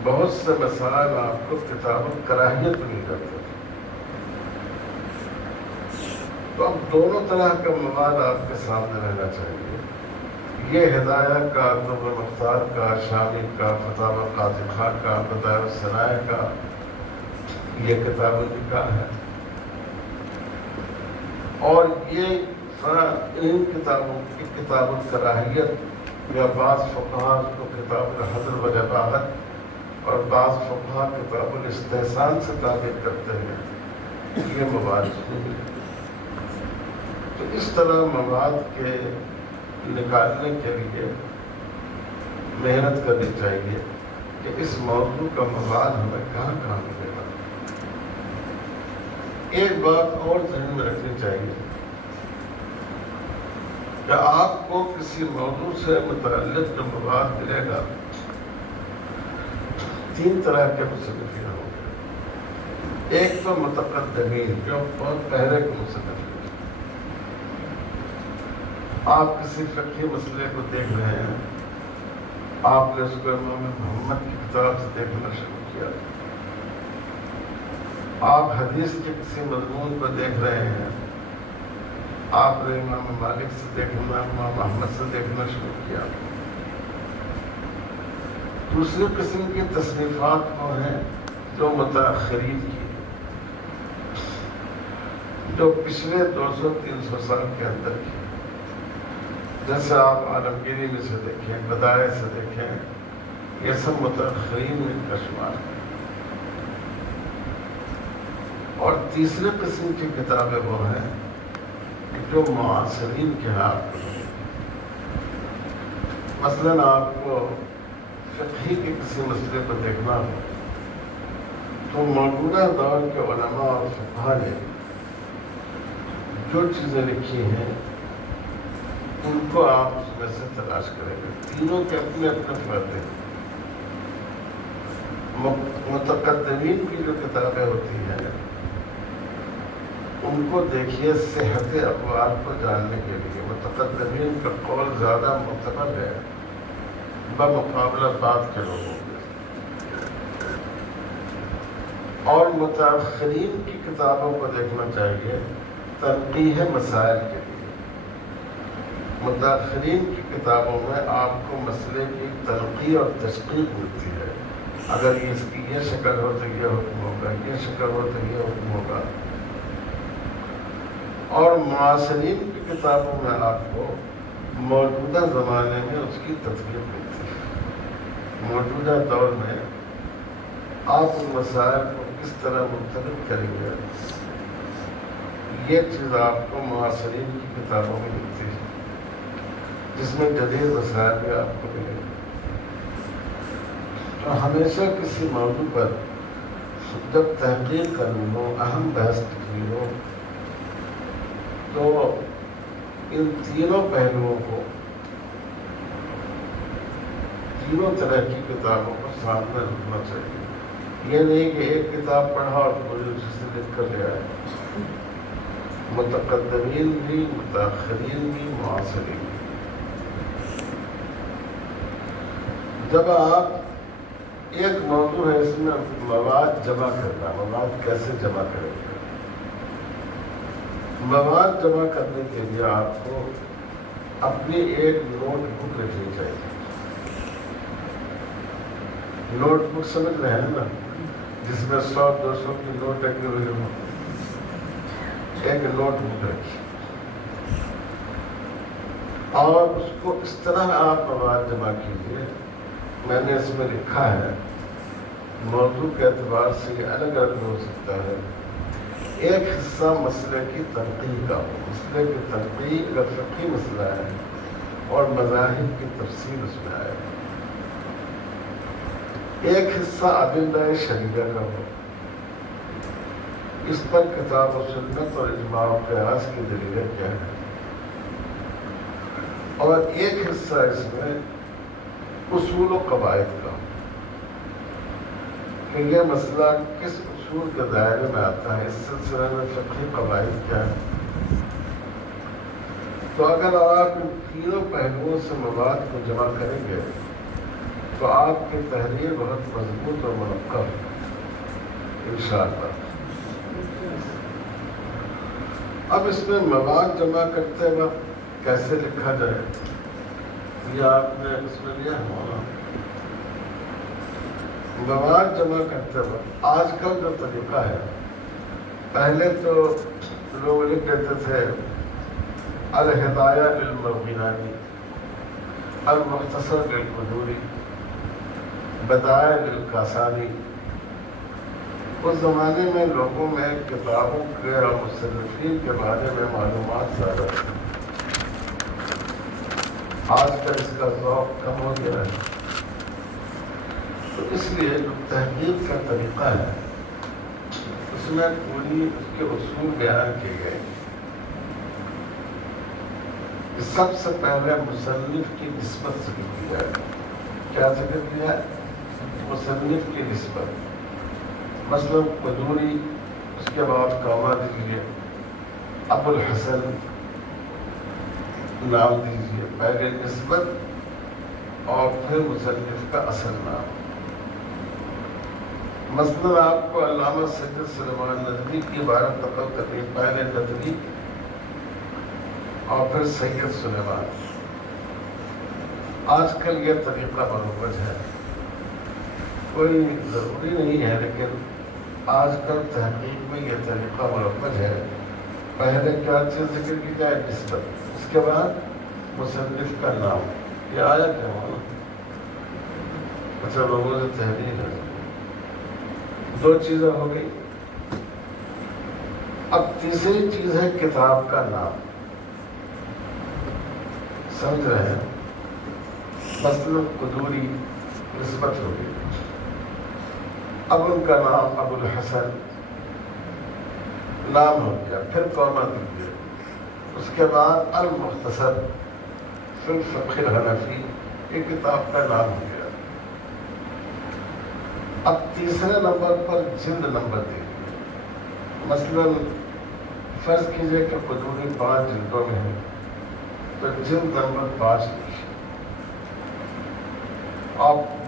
بہت سے مسائل آپ کو کتاب الکراہیت مل جاتے ہیں. تو اب دونوں طرح کا مواد آپ کے سامنے رہنا چاہیے. یہ ہدایہ کا، نور مختار کا، شامی کا، فتاوی قاضی خان کا، بدائع الصنائع کا، یہ کتاب النکاح ہے. اور یہ ان کتابوں کی کتاب الکراہیت، یا بعض فقہا کو کتاب الحظر والاباحت اور بعض فقہا کتاب الاستحسان سے تعبیر کرتے ہیں، یہ مواد نہیں. تو اس طرح مواد کے نکالنے کے لیے محنت کرنی چاہیے کہ اس موضوع کا مواد ہمیں کہاں کہاں ملے گا. ایک بات اور ذہن میں رکھنی چاہیے کہ آپ کو کسی موضوع سے متعلق جو مواد ملے گا، 3 طرح کے مصنفین ہوں گے. ایک تو متقدمین، جو بہت پہلے کے مصنف ہیں. آپ کسی فقہی مسئلے کو دیکھ رہے ہیں، آپ نے اس کو امام محمد کی کتاب سے دیکھنا شروع کیا. آپ حدیث کے کسی مضمون کو دیکھ رہے ہیں، آپ نے امام مالک سے دیکھنا، امام احمد سے دیکھنا شروع کیا. دوسری قسم کی تصنیفات وہ ہیں جو متاخرین کی، جو پچھلے 200-300 سال کے اندر کی. جیسے آپ عالمگیری میں سے دیکھیں، بدائع سے دیکھیں، یہ سب متاخرین میں کا شمار ہے. اور تیسرے قسم کی کتابیں وہ ہیں جو معاصرین کے ہاتھ میں. مثلاً آپ کو فقہی کے کسی مسئلے کو دیکھنا ہو تو موجودہ دور کے علماء اور فقہا نے جو چیزیں لکھی ہیں ان کو آپ اس میں سے تلاش کریں گے. تینوں کے اپنے اپنے فائدے ہیں. متقدمین کی جو کتابیں ہوتی ہیں ان کو دیکھیے صحت اقوال کو جاننے کے لیے. متقدمین کا قول زیادہ معتبر ہے بمقابلہ بعد کے لوگوں کے، اور متأخرین کی کتابوں کو دیکھنا چاہیے تنقیح مسائل کے لیے۔ متأخرین کی کتابوں میں آپ کو مسئلے کی تنقیح اور تشقیق ملتی ہے، اگر اس کی یہ شکل ہو تو یہ حکم ہوگا، یہ شکل ہو تو یہ حکم ہوگا۔ اور معاصرین کی کتابوں میں آپ کو موجودہ زمانے میں اس کی تطبیق ملتی ہے۔ موجودہ دور میں آپ ان مسائل کو کس طرح منتقل کریں گے، یہ چیز آپ کو معاصرین کی کتابوں میں ملتی ہے، جس میں جدید مسائل بھی آپ کو ملیں گے۔ تو ہمیشہ کسی موضوع پر جب تحقیق کرنی ہو، اہم بحث لکھنی ہو، تو ان تینوں پہلوؤں کو، تینوں طرح کی کتابوں کو سامنے رکھنا چاہیے۔ یہ نہیں کہ ایک کتاب پڑھا اور پوری اسی سے لکھ کر لے آئے۔ متقدمین بھی، متاخرین بھی، معاصرین بھی۔ جب آپ ایک موضوع ہے، اس میں مواد جمع کرنا، مواد کیسے جمع کریں گے؟ مواد جمع کرنے کے لیے آپ کو اپنی ایک نوٹ بک رکھنی چاہیے۔ نوٹ بک سمجھ رہے ہیں نا، جس میں 100-200 کی نوٹ لگی ہوئی ہو، ایک نوٹ بک رکھی، اور اس کو اس طرح آپ مواد جمع کیجیے۔ میں نے اس میں لکھا ہے، موضوع کے اعتبار سے یہ الگ الگ ہو سکتا ہے۔ ایک حصہ مسئلے کی تنقیح کا ہو، مسئلے کی تنقیح اگر فقہی مسئلہ ہے اور مذاہب کی تفصیل اس میں آئے۔ ایک حصہ ادلہ شریعہ کا ہو، اس پر کتاب و سنت اور اجماع و قیاس کی دلیلیں کیا ہیں، اور ایک حصہ اس میں اصول و قواعد کا ہو کہ یہ مسئلہ کس اصول کے دائرے میں آتا ہے، اس سلسلے میں فقہی قواعد کیا ہے۔ تو اگر آپ ان تینوں پہلوؤں سے مواد کو جمع کریں گے تو آپ کی تحریر بہت مضبوط اور منقب انشاءاللہ۔ اب اس میں مواد جمع کرتے وقت کیسے لکھا جائے، یہ آپ نے اس میں لیا ہونا۔ مواد جمع کرتے وقت آج کل جو طریقہ ہے، پہلے تو لوگ لکھ دیتے تھے الہدایہ للمغینانی، المختصر للقدوری، بدائع للکاسانی۔ اس زمانے میں لوگوں میں کتابوں کے اور مصنفین کے بارے میں معلومات زیادہ تھی۔ آج کل اس کا ذوق کم ہو گیا ہے، تو اس لیے جو تحقیق کا طریقہ ہے اس میں پوری اس کے اصول بیان کیے گئے۔ سب سے پہلے مصنف کی نسبت ذکر کیا ہے۔ کیا ذکر کیا ہے؟ مصنف کی نسبت، مثلا قدوری، اس کے بعد کامہ دیجیے، ابو الحسن نام دیجیے، پہلے نسبت اور پھر مصنف کا اصل نام۔ مثلا آپ کو علامہ سید سلیمان ندوی کی عبارت نقل کرنی، پہلے ندوی اور پھر سید سلیمان۔ آج کل یہ طریقہ مروج ہے، کوئی ضروری نہیں ہے، لیکن آج کل تحقیق میں یہ طریقہ مروج ہے۔ پہلے کیا چیز ذکر کی جائے؟ نسبت، اس کے بعد مصنف کا نام۔ یہ آیا کیا ہونا؟ اچھا، لوگوں سے تحریر ہے، دو چیزیں ہو گئی۔ اب تیسری چیز ہے کتاب کا نام، سمجھ رہے ہیں؟ مثلا قدوری نسبت ہوگی، اب ان کا نام ابو الحسن نام ہو گیا، پھر کامہ دیجیے، اس کے بعد المختصر فی الفقہ الحنفی، یہ کتاب کا نام ہو گیا۔ اب تیسرے نمبر پر جلد نمبر دیجیے، مثلا فرض کیجئے کہ قدوری 5 جلدوں میں ہے، تو جلد نمبر 5 لکھیے۔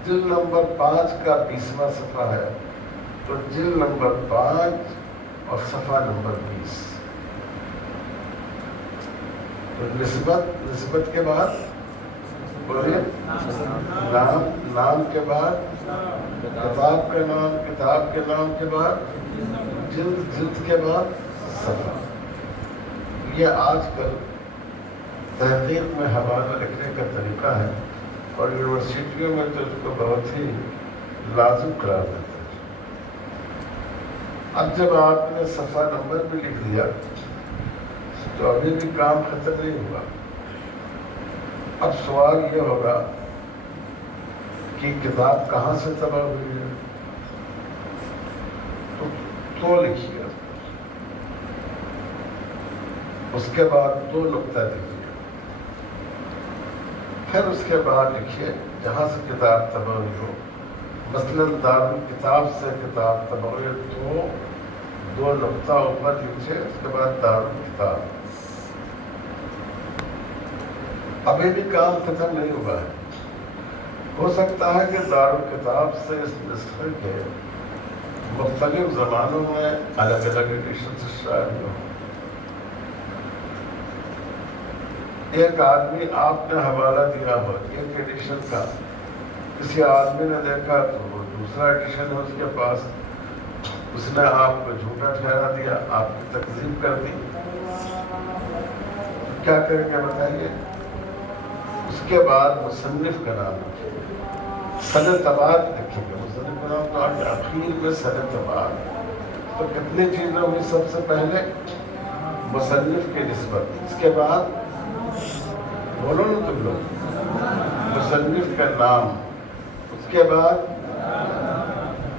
جلد نمبر 5 کا 20واں صفحہ ہے، تو جلد نمبر 5 اور صفحہ نمبر 20. تو نسبت کے بعد بولے نام کے بعد کتاب کا نام، کتاب کے نام کے بعد جلد کے بعد صفحہ. یہ آج کل تحقیق میں حوالہ لکھنے کا طریقہ ہے، اور یونیورسٹیوں میں تو اس کو بہت ہی لازم قرار دیتے ہیں. اب جب آپ نے صفحہ نمبر بھی لکھ دیا تو ابھی بھی کام ختم نہیں ہوا. اب سوال یہ ہوگا کہ کتاب کہاں سے تباہ ہوئی ہے، تو لکھیے. اس کے بعد 2 نقطہ لکھیے، پھر اس کے بعد لکھیے جہاں سے کتاب تباہ ہوئی ہو. مثلاً دارالکتاب سے کتاب تباہ ہوئی تو 2 نقطہ اوپر لکھیے، اس کے بعد دارالکتاب. ابھی بھی کام ختم نہیں ہوا ہے. ہو سکتا ہے کہ دارالکتاب سے اس نسخے کے مختلف زمانوں میں الگ الگ ایڈیشن سے شائع ہوں. ایک آدمی آپ نے حوالہ دیا ہو ایک ایڈیشن کا، کسی آدمی نے دیکھا تو وہ دوسرا ایڈیشن ہے اس کے پاس، اس نے آپ کو جھوٹا ٹھہرا دیا، آپ کی تکذیب کر دی. کیا کریں گے بتائیے؟ اس کے بعد مصنف کا نام لکھیں گے، سند تباد لکھیں گے. مصنف کا نام تو آگے اخیر میں سند تباد. تو کتنی چیزیں ہوئی؟ سب سے پہلے مصنف کی نسبت، اس کے بعد بولو نا تم لوگ، مصنف کا نام، اس کے بعد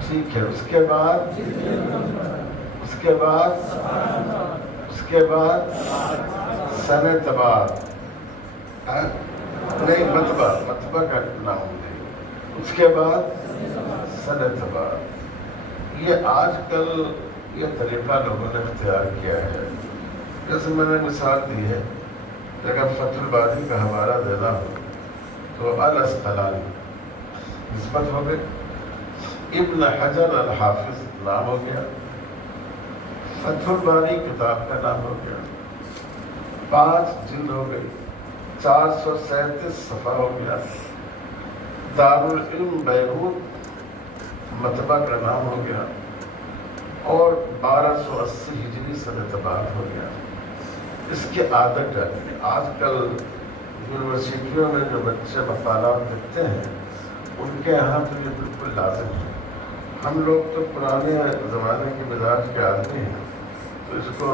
ٹھیک ہے، اس کے بعد سن اعتبار نہیں، مطبع کا نام نہیں، اس کے بعد سن اعتبار. یہ آج کل یہ طریقہ لوگوں نے اختیار کیا ہے. جیسے میں نے مثال دی ہے، اگر فتح الباری کا حوالہ دینا ہو تو الاسقلانی نسبت ہو گئی، ابن حجر الحافظ نام ہو گیا، فتح الباری کتاب کا نام ہو گیا، 5 جلد ہو گئی، 437 صفحہ ہو گیا. دارالعلم بیروت مطبع کا نام ہو گیا، اور 1280 ہجری سن اعتبار ہو گیا. اس کی عادت ڈالی. آج کل یونیورسٹیوں میں جو بچے مقالات لکھتے ہیں ان کے یہاں تو یہ بالکل لازم ہے. ہم لوگ تو پرانے زمانے کے مزاج کے آدمی ہیں تو اس کو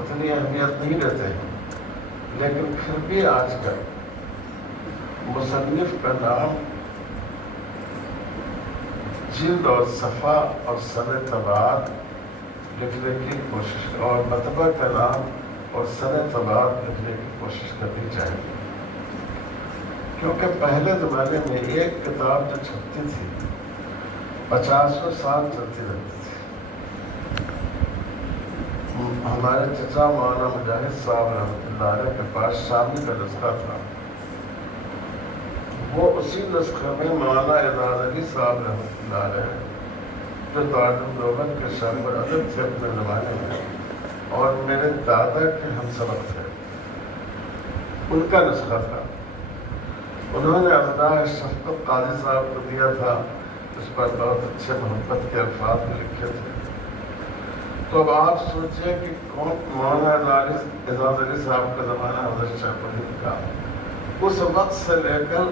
اتنی اہمیت نہیں دیتے ہیں، لیکن پھر بھی آج کل مصنف کا نام، جلد اور صفحہ اور سن اعتبار لکھنے کی کوشش، اور مطبع کا نام اور سن اعتبار لکھنے کی کوشش کرنی چاہیے. کیونکہ پہلے زمانے میں ایک کتاب جو چھپتی تھی 50 سال چلتی رہتی تھی. ہمارے چچا مولانا مجاہد صاحب رحمۃ اللہ علیہ کے پاس شامی کا نسخہ تھا. وہ اسی نسخے میں مولانا اعزاز علی صاحب رحمۃ اللہ علیہ جو دارالعلوم دیوبند کے شاعر و ادیب تھے اپنے زمانے میں، اور میرے دادا کے ہم سبق تھے، ان کا نسخہ تھا. انہوں نے ابداء شفقت قاضی صاحب کو دیا تھا، اس پر بہت اچھے محبت کے الفاظ بھی لکھے تھے. تو اب آپ سوچیں کہ کون مولانا اعزاز علی صاحب کا زمانہ حضرت شاہ فرید کا، اس وقت سے لے کر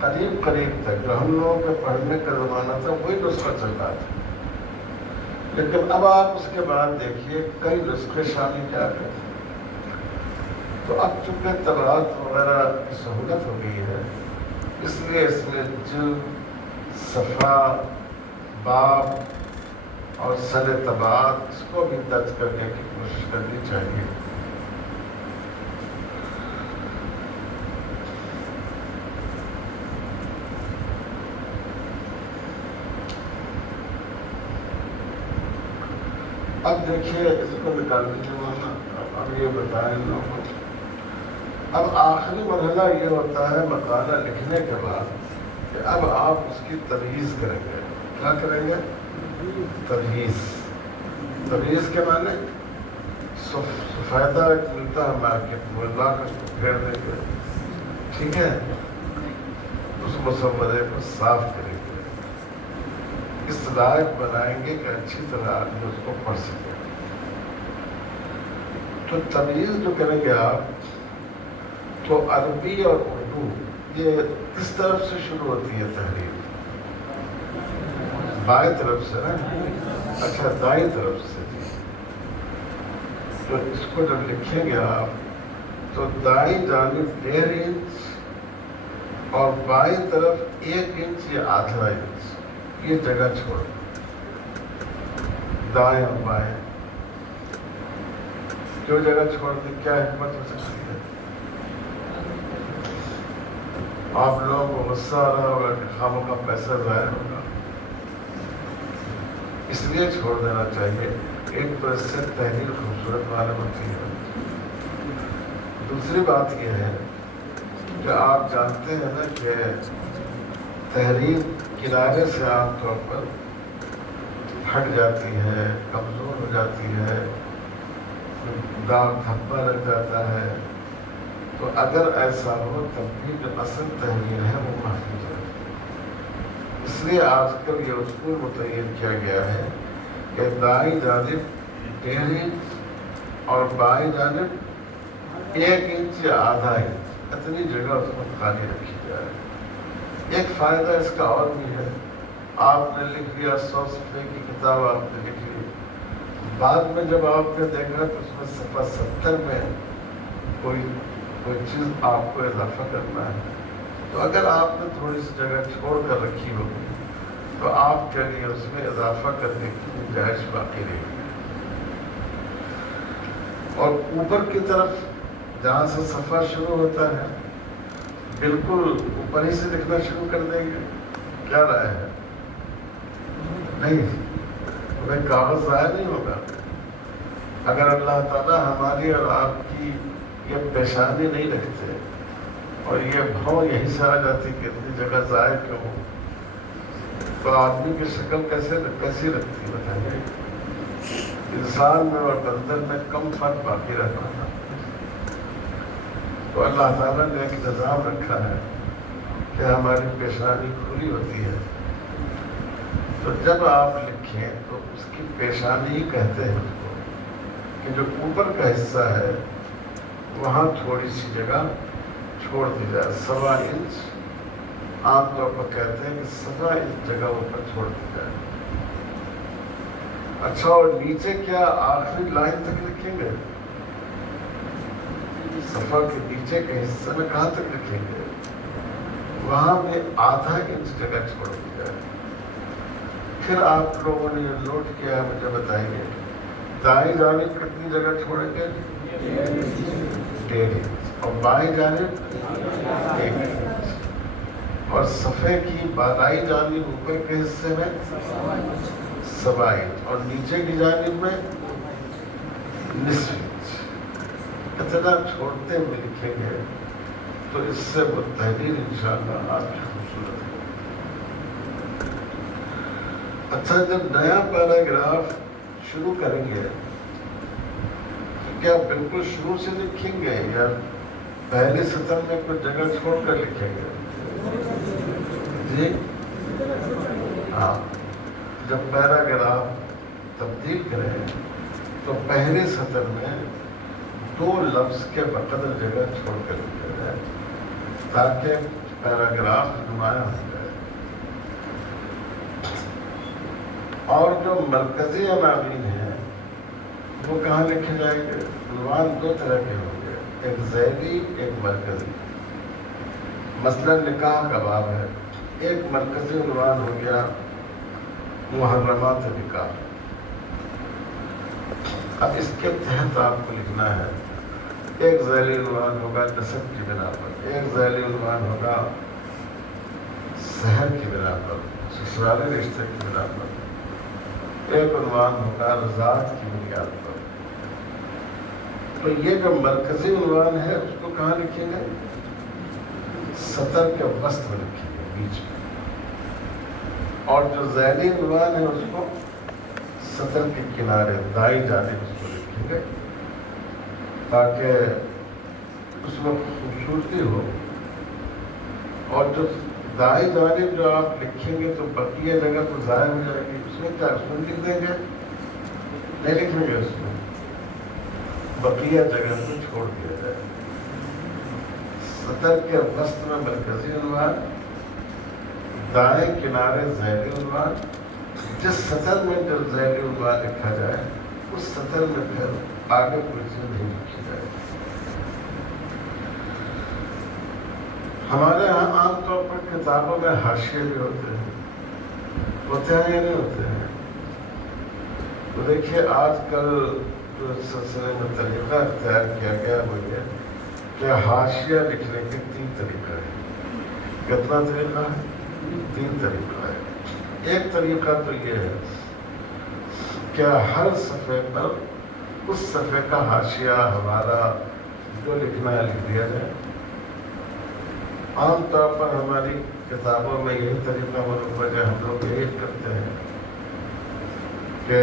قریب تک جو ہم لوگوں کے پڑھنے کا زمانہ تھا وہی نسخہ چل رہا تھا. لیکن اب آپ اس کے بعد دیکھیے کئی نسخے شامل کیا گئے. تو اب چونکہ طباعت وغیرہ کی سہولت ہو گئی ہے، اس لیے اس میں جلد، صفحہ، باب اور سن اعتبار اس کو بھی درج کرنے کی کوشش کرنی چاہیے. اب دیکھیے اس کو نکال دیجیے. اب یہ بتائیں لوگوں کو، اب آخری مرحلہ یہ ہوتا ہے مقالہ لکھنے کے بعد کہ اب آپ اس کی تمیز کریں گے. کیا کریں گے؟ تمیز. تمیز کے معنی فائدہ ملتا ہے مارکیٹ میں، لا کر اس کو پھیر دیں گے. ٹھیک ہے، اس مسودے کو صاف کریں گے، اس لائق بنائیں گے کہ اچھی طرح آدمی اس کو پڑھ سکے. تو تمیز جو کریں گے آپ، تو عربی اور اردو یہ کس طرف سے شروع ہوتی ہے تحریر؟ بائیں طرف سے نا؟ اچھا، دائیں طرف سے. جی، تو اس کو جب لکھیں گے آپ تو دائیں جانب 1.5 انچ اور بائیں طرف 1 انچ یا آدھا انچ یہ جگہ چھوڑ دیں. دائیں اور بائیں جو جگہ چھوڑ دیں، کیا حکمت ہو سکتی ہے؟ آپ لوگوں کو غصہ آ رہا ہوگا کہ خاموں کا پیسہ ضائع ہوگا، اس لیے چھوڑ دینا چاہیے. ایک تو اس سے تحریر خوبصورت معلوم ہوتی ہے. دوسری بات یہ ہے کہ آپ جانتے ہیں نا کہ تحریر کنارے سے عام طور پر ہٹ جاتی ہے، کمزور ہو جاتی ہے، داغ دھبا لگ جاتا ہے. تو اگر ایسا ہو تب بھی جو اصل تحریر ہے وہ محفوظ ہے. اس لیے آج کل یہ اصول متعین کیا گیا ہے کہ دائیں جانب 1.5 انچ اور بائیں جانب 1 انچ یا آدھا انچ اتنی جگہ اس کو خالی رکھی جائے. ایک فائدہ اس کا اور بھی ہے. آپ نے لکھ لیا 100 صفحے کی کتاب آپ نے لکھ لی، بعد میں جب آپ نے دیکھا تو اس میں صفحہ 70 میں کوئی چیز آپ کو اضافہ کرنا ہے، تو اگر آپ نے تھوڑی سی جگہ چھوڑ کر رکھی ہوگی تو آپ کے لیے اس میں اضافہ کرنے کی گنجائش باقی رہے گی. اور اوپر کی طرف جہاں سے صفحہ شروع ہوتا ہے بالکل اوپر ہی سے لکھنا شروع کر دیں گے. کیا رائے ہے؟ نہیں، ہمیں کاغذ ضائع نہیں ہوگا. اگر اللہ تعالیٰ ہماری اور آپ کی یہ پیشانی نہیں رکھتے اور یہ بھاؤ یہیں سے آ جاتی کہ اتنی جگہ ضائع کیوں ہو، تو آدمی کی شکل کیسی رکھتی بتائیے؟ انسان میں اور بندر میں کم فرق باقی رہتا تھا. تو اللہ تعالیٰ نے ایک نظام رکھا ہے کہ ہماری پیشانی کھلی ہوتی ہے. تو جب آپ لکھیں تو اس کی پیشانی ہی کہتے ہیں اس کو، کہ جو اوپر کا حصہ ہے وہاں تھوڑی سی جگہ چھوڑ دی جائے. 1.25 انچ عام طور پر کہتے ہیں کہ 1.25 انچ جگہ اوپر چھوڑ دی جائے. اچھا، اور نیچے کیا آخری لائن تک لکھیں گے؟ صفحہ کے نیچے کے حصے میں کہاں تک لکھیں گے؟ وہاں میں 0.5 انچ جگہ چھوڑ دی جائے. پھر آپ لوگوں نے یہ نوٹ کیا ہے، مجھے بتائیے دائیں جانب کتنی جگہ چھوڑیں گے؟ 1.5 انچ اور بائیں جانب 1 انچ. اور صفحے کی بالائی جانب اوپر کے حصے میں 1.25 انچ اور نیچے کی جانب میں 0.5 انچ. اتنا چھوڑتے ہوئے لکھیں گے تو اس سے وہ تحریر انشاءاللہ آپ کی خوبصورت ہے. اچھا، جب نیا پیراگراف شروع کریں گے تو کیا بالکل شروع سے لکھیں گے یا پہلے سطر میں کچھ جگہ چھوڑ کر لکھیں گے؟ جی ہاں، جب پیراگراف تبدیل کریں تو پہلے سطر میں 2 لفظ کے بقدر جگہ چھوڑ کر لکھا جائے تاکہ پیراگراف نمایاں ہو جائے. اور جو مرکزی عناوین ہیں وہ کہاں لکھے جائیں گے؟ عنوان 2 طرح کے ہوں گے، ایک ذیلی ایک مرکزی. مثلا نکاح کا باب ہے، ایک مرکزی عنوان ہو گیا محرمات نکاح. اب اس کے تحت آپ کو لکھنا ہے. ایک ذیلی عنوان ہوگا نسب کی بنا پر، ایک ذیلی عنوان ہوگا شہر کی بنا پر، سسرالی رشتے کی بنا پر، ایک عنوان ہوگا رضاعت کی بنیاد پر. تو یہ جو مرکزی عنوان ہے اس کو کہاں لکھیں گے؟ سطر کے وسط میں لکھیں گے، بیچ میں. اور جو ذیلی عنوان ہے اس کو سطر کے کنارے دائیں جانب اس کو لکھیں گے تاکہ اس میں خوبصورتی ہو. اور جو دائیں جانب جو آپ لکھیں گے تو بقیہ جگہ تو ضائع ہو جائے گی. اس میں کیا اس میں لکھ دیں گے؟ نہیں لکھیں گے. اس میں بقیہ جگہ کو چھوڑ دیا جائے. سطر کے وسط میں مرکزی عنوان، دائیں کنارے ذیلی عنوان. جس سطر میں جو ذیلی عنوان لکھا جائے اس سطر میں پھر آگے کوئی چیز نہیں لکھی جائے. ہمارے یہاں عام طور پر کتابوں میں حاشیے بھی ہوتے ہیں یا نہیں ہوتے ہیں؟ تو دیکھیے آج کل جو سلسلے میں طریقہ اختیار کیا گیا وہ یہ کہ حاشیہ لکھنے کے 3 طریقہ ہیں. کتنا طریقہ ہے؟ 3 طریقہ ہے. ایک طریقہ تو یہ ہے کہ ہر صفحے پر اس صفحے کا حاشیہ حوالہ جو لکھنا ہے لکھ دیا جائے. عام طور پر ہماری کتابوں میں یہی طریقہ مروج ہے. ہم لوگ یہی کرتے ہیں کہ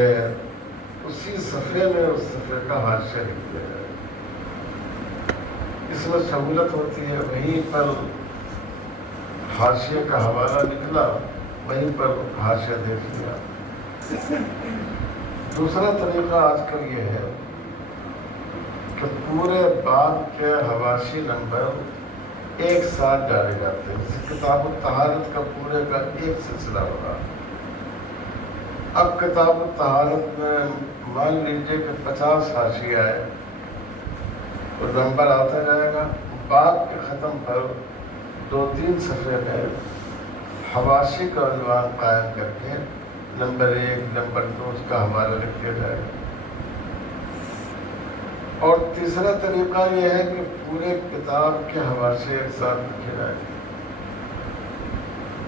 اسی صفحے میں اس صفحے کا حاشیہ لکھ دیا جائے. اس میں سہولت ہوتی ہے. وہیں پر حاشیے کا حوالہ نکلا وہیں پر حاشیہ دیکھ لیا. دوسرا طریقہ آج کل یہ ہے کہ پورے باب کے حواشی نمبر ایک ساتھ ڈالے جاتے ہیں. جیسے کتاب الطہارت کا پورے کا ایک سلسلہ ہوگا. اب کتاب الطہارت میں مان لیجیے کہ 50 حاشیہ ہے تو نمبر آتا جائے گا. باب کے ختم پر 2-3 صفحے میں حواشی کا عنوان قائم کر کے نمبر 1 نمبر 2 اس کا حوالہ لکھ دیا جائے گا. اور تیسرا طریقہ یہ ہے کہ پورے کتاب کے حواشے ایک ساتھ لکھے جائیں.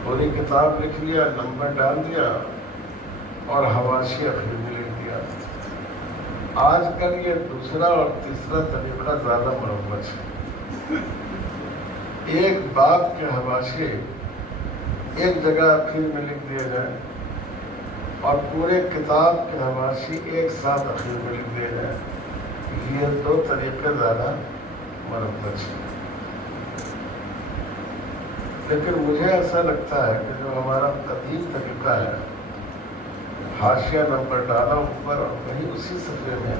پوری کتاب لکھ لیا، نمبر ڈال دیا اور حواشی اخیر میں لکھ دیا. آج کل یہ دوسرا اور تیسرا طریقہ زیادہ مروج ہے. ایک باب کے حواشے ایک جگہ اخیر میں لکھ دیا جائے اور پورے کتاب کے حواشی ایک ساتھ اخیر میں لکھ دیا جائے. یہ 2 طریقے زیادہ مروج ہیں. لیکن مجھے ایسا لگتا ہے کہ جو ہمارا قدیم طریقہ ہے حاشیہ نمبر ڈالا اوپر اور وہیں اسی صفحے میں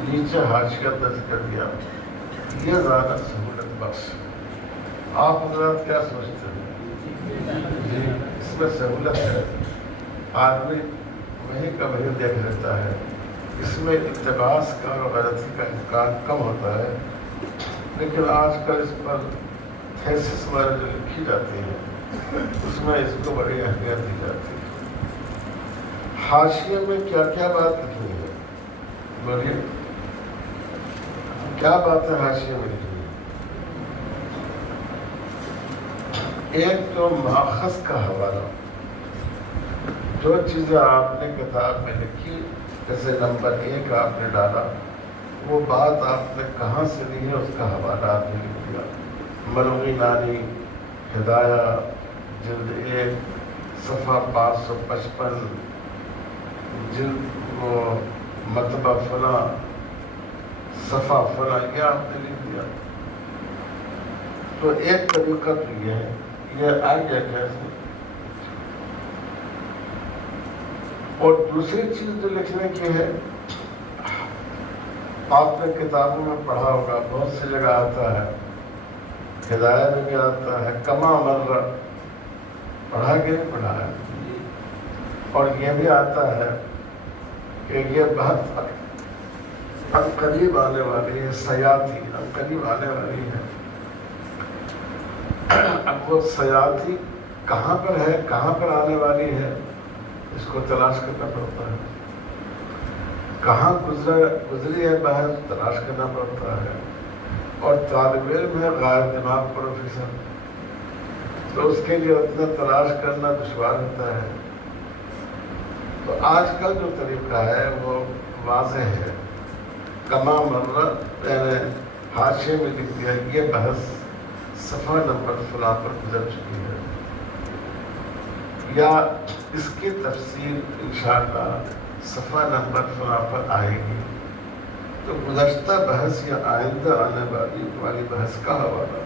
نیچے حاشیہ درج کر دیا، یہ زیادہ سہولت بخش ہے. آپ حضرات کیا سوچتے ہیں؟ جی اس میں سہولت ہے. آدمی وہیں کا وہیں دیکھ لیتا ہے. اس میں اقتباس کا اور غلطی کا امکان کم ہوتا ہے. لیکن آج کل اس پر تھیسس وغیرہ جو لکھی جاتی ہیں اس میں اس کو بڑی اہمیت دی جاتی ہے. حاشیے میں کیا کیا بات لکھنی ہے؟ بولیے کیا بات ہے حاشیے میں لکھنی ہے؟ ایک تو ماخذ کا حوالہ. جو چیزیں آپ نے کتاب میں لکھی، جیسے نمبر 1 آپ نے ڈالا، وہ بات آپ نے کہاں سے لی ہے اس کا حوالہ آپ نے لکھ دیا. مرغی نانی ہدایہ جلد 1 صفحہ 555 جلد مطبع فلاں صفحہ فلاں، یہ آپ نے لکھ دیا. تو ایک طریقہ تو یہ ہے. یہ آ گیا کیسے؟ اور دوسری چیز جو لکھنے کی ہے، آپ نے کتابوں میں پڑھا ہوگا، بہت سی جگہ آتا ہے، ہدایہ میں بھی آتا ہے، کما مرہ پڑھا کہ نہیں پڑھا ہے. اور یہ بھی آتا ہے کہ یہ بہت قریب آنے والی ہے، سیاتی قریب آنے والی ہے. اب وہ سیاتی کہاں پر ہے، کہاں پر آنے والی ہے، اس کو تلاش کرنا پڑتا ہے. کہاں گزری ہے بحث، تلاش کرنا پڑتا ہے. اور طالب علم ہے غائب دماغ پروفیسر، تو اس کے لیے اتنا تلاش کرنا دشوار ہوتا ہے. تو آج کل جو طریقہ ہے وہ واضح ہے. کما مرہ یعنی حاشیے میں لکھ دیا یہ بحث صفحہ نمبر فلاں پر گزر چکی ہے. یا اس کی تفصیل انشاءاللہ صفحہ نمبر فلاں پر آئے گی، تو گزشتہ بحث یا آئندہ آنے والی بحث کا حوالہ۔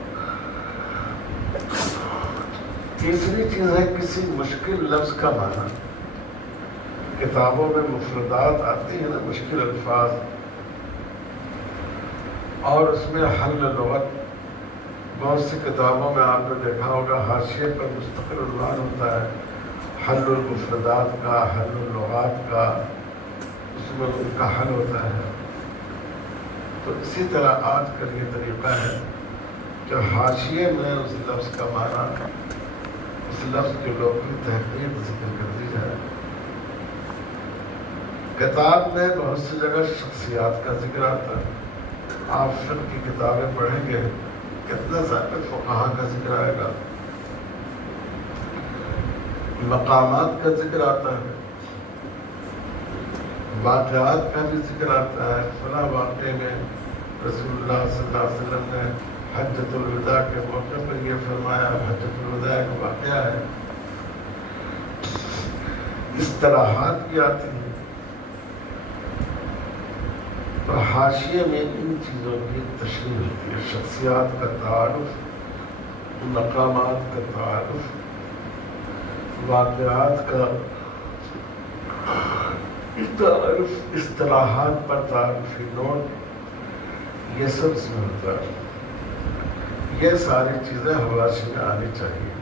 تیسری چیز ہے کسی مشکل لفظ کا معنی۔ کتابوں میں مفردات آتی ہیں نا، مشکل الفاظ، اور اس میں حل لغت، بہت سی کتابوں میں آپ نے دیکھا ہوگا حاشیے پر مستقل عنوان ہوتا ہے حل المفردات کا، حل اللغات کا، اس میں ان کا حل ہوتا ہے۔ تو اسی طرح آج کل یہ طریقہ ہے کہ حاشیے میں اس لفظ کا معنی، اس لفظ کی لغوی تحقیق ذکر کر دی جائے۔ کتاب میں بہت سی جگہ شخصیات کا ذکر آتا ہے۔ آپ فقہ کی کتابیں پڑھیں گے کتنا زیادہ فقہا کا ذکر آئے گا، مقامات کا ذکر آتا ہے، واقعات کا بھی ذکر آتا ہے۔ فلاں واقعے میں رسول اللہ صلی اللہ علیہ وسلم نے حجۃ الوداع کے موقع پر یہ فرمایا، حجۃ الوداع ایک واقعہ ہے۔ اصطلاحات بھی آتی ہیں۔ تو حاشیے میں ان چیزوں کی تشریح ہوتی ہے، شخصیات کا تعارف، مقامات کا تعارف، واقعات کا تعارف، اصطلاحات پر تعارفی نوٹ، یہ سب اس میں ہوتا ہے۔ یہ ساری چیزیں حواشی میں آنی چاہیے۔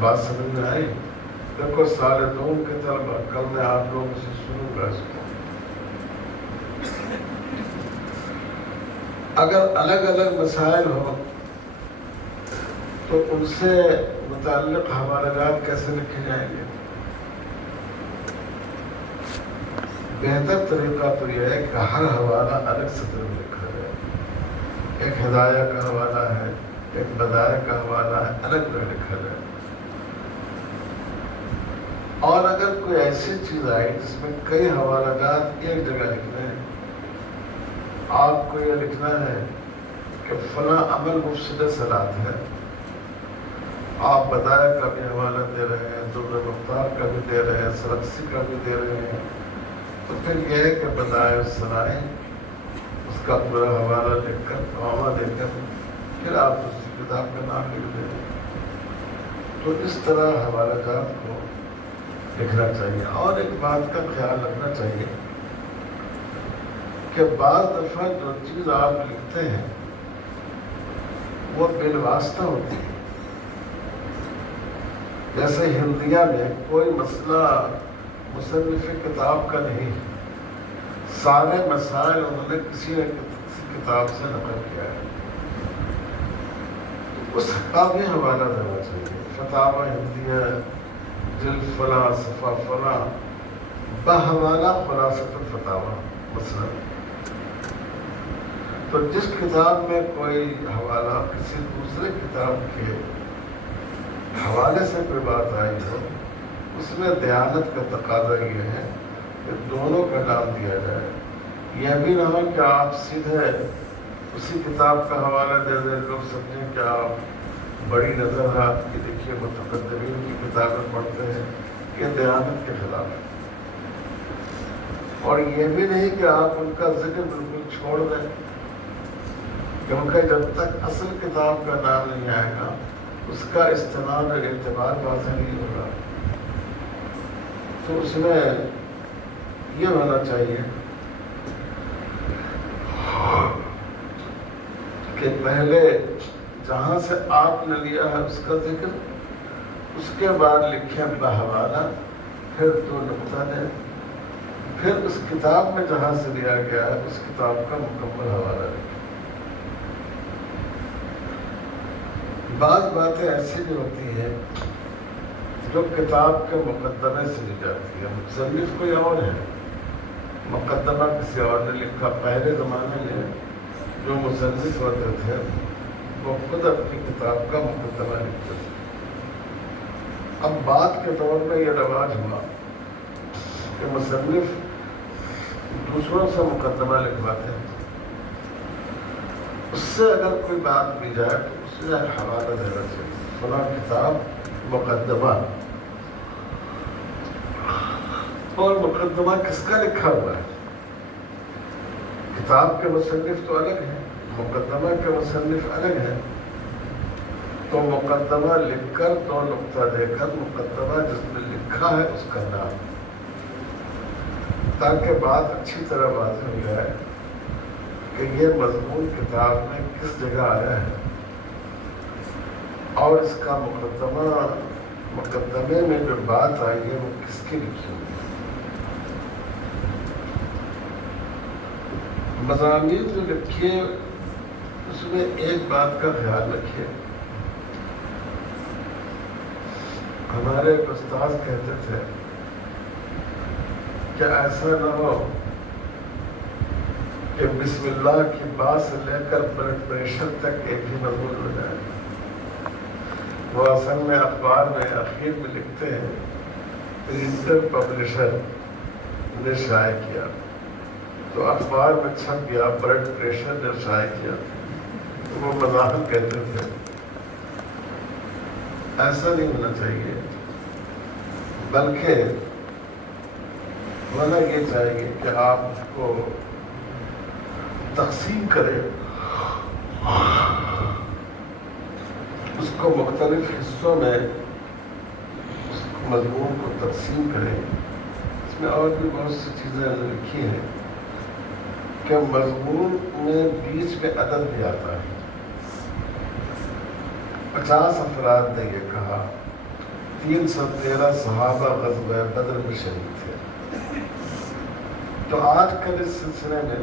بات سمجھ میں آئی؟ دیکھو سال دوم کے طلبہ، کل میں آپ لوگوں سے سنوں گا اس کو، اگر الگ الگ مسائل ہوں تو ان سے متعلق حوالہ جات کیسے لکھے جائیں گے؟ بہتر طریقہ تو یہ ہے کہ ہر حوالہ الگ سطر میں لکھا جائے۔ ایک ہدایہ کا حوالہ ہے، ایک بدایہ کا حوالہ ہے، الگ میں لکھا جائے۔ اور اگر کوئی ایسی چیز آئی جس میں کئی حوالہ جات ایک جگہ لکھنے ہیں، آپ کو یہ لکھنا ہے کہ فلاں عمل مفسد صلاۃ ہے، آپ بدایہ کا بھی حوالہ دے رہے ہیں، در مختار کا بھی دے رہے ہیں، سرخسی کا بھی دے رہے ہیں، تو پھر یہ ہے کہ بدایع الصنائع اس کا پورا حوالہ لکھ کر، نامہ دے کر، پھر آپ اس کتاب کا نام لکھ دیں۔ تو اس طرح حوالہ جات کو لکھنا چاہیے۔ اور ایک بات کا خیال رکھنا چاہیے کہ بعض دفعہ جو چیز آپ لکھتے ہیں وہ بالواسطہ ہوتی ہے۔ جیسے ہندیہ میں کوئی مسئلہ مصنف کتاب کا نہیں، سارے مسائل انہوں نے کسی نہ کسی کتاب سے نقل کیا ہے، اس کا بھی حوالہ دینا چاہیے۔ فتاوی ہندیہ جلد فلاں صفحہ فلاں بحوالہ خلاصۃ الفتاوی مثلا۔ تو جس کتاب میں کوئی حوالہ کسی دوسرے کتاب کے حوالے سے کوئی بات آئی ہو، اس میں دیانت کا تقاضا یہ ہے کہ دونوں کا نام دیا جائے۔ یہ بھی نہ ہو کہ آپ سیدھے اسی کتاب کا حوالہ دے دیں، لوگ سمجھیں کہ آپ بڑی نظر آپ کی دیکھیے متقدمین کی کتابیں پڑھتے ہیں، یہ دیانت کے خلاف ہے۔ اور یہ بھی نہیں کہ آپ ان کا ذکر بالکل چھوڑ دیں، کیونکہ جب تک اصل کتاب کا نام نہیں آئے گا اس کا استناد اور اعتبار واضح نہیں ہوگا۔ تو اس میں یہ ہونا چاہیے کہ پہلے جہاں سے آپ نے لیا ہے اس کا ذکر، اس کے بعد لکھیں بحوالہ، پھر دو نقطہ دیں، پھر اس کتاب میں جہاں سے لیا گیا ہے اس کتاب کا مکمل حوالہ لکھیں۔ بعض باتیں ایسی بھی ہوتی ہیں جو کتاب کے مقدمے سے لی جاتی ہے، مصنف کوئی اور ہے، مقدمہ کسی اور نے لکھا۔ پہلے زمانے میں جو مصنف ہوتے تھے وہ خود اپنی کتاب کا مقدمہ لکھتے تھے۔ اب بعد کے دور میں یہ رواج ہوا کہ مصنف دوسروں سے مقدمہ لکھواتے ہیں، اس سے اگر کوئی بات بھی جائے تو اس سے حوالہ دینا چاہیے، فلاں کتاب مقدمہ اور مقدمہ کس کا لکھا ہوا ہے؟ کتاب کے مصنف تو الگ ہیں، مقدمہ کے مصنف الگ ہیں. تو مقدمہ لکھ کر 2 نقطہ دے کر مقدمہ جس نے لکھا ہے اس کا نام، تاکہ بات اچھی طرح واضح ہو جائے کہ یہ مضمون کتاب میں کس جگہ آیا ہے اور اس کا مقدمے میں جو بات آئی ہے وہ کس کی لکھی ہوئی ہے. مضامین جو لکھیے اس میں ایک بات کا خیال رکھیے. ہمارے ایک استاد کہتے تھے کہ ایسا نہ ہو کہ بسم اللہ کی بات سے لے کر بلڈ پریشر تک ایک ہی مضمون ہو جائے. وہ اصل میں اخبار میں اخیر میں لکھتے ہیں پرنٹر پبلشر نے شائع کیا تو اخبار میں چھپ گیا بلڈ پریشر نے شائع کیا. تو وہ مزاحم کہتے تھے ایسا نہیں ہونا چاہیے، بلکہ ہونا یہ چاہیے کہ آپ اس کو تقسیم کریں، اس کو مختلف حصوں میں اس مضمون کو تقسیم کریں. اس میں اور بھی بہت سی چیزیں لکھی ہیں کہ مضمون میں بیچ میں عدد بھی آتا ہے. 50 افراد نے یہ کہا 313 صحابہ غزوہ بدر میں شہید تھے. تو آج کل اس سلسلے میں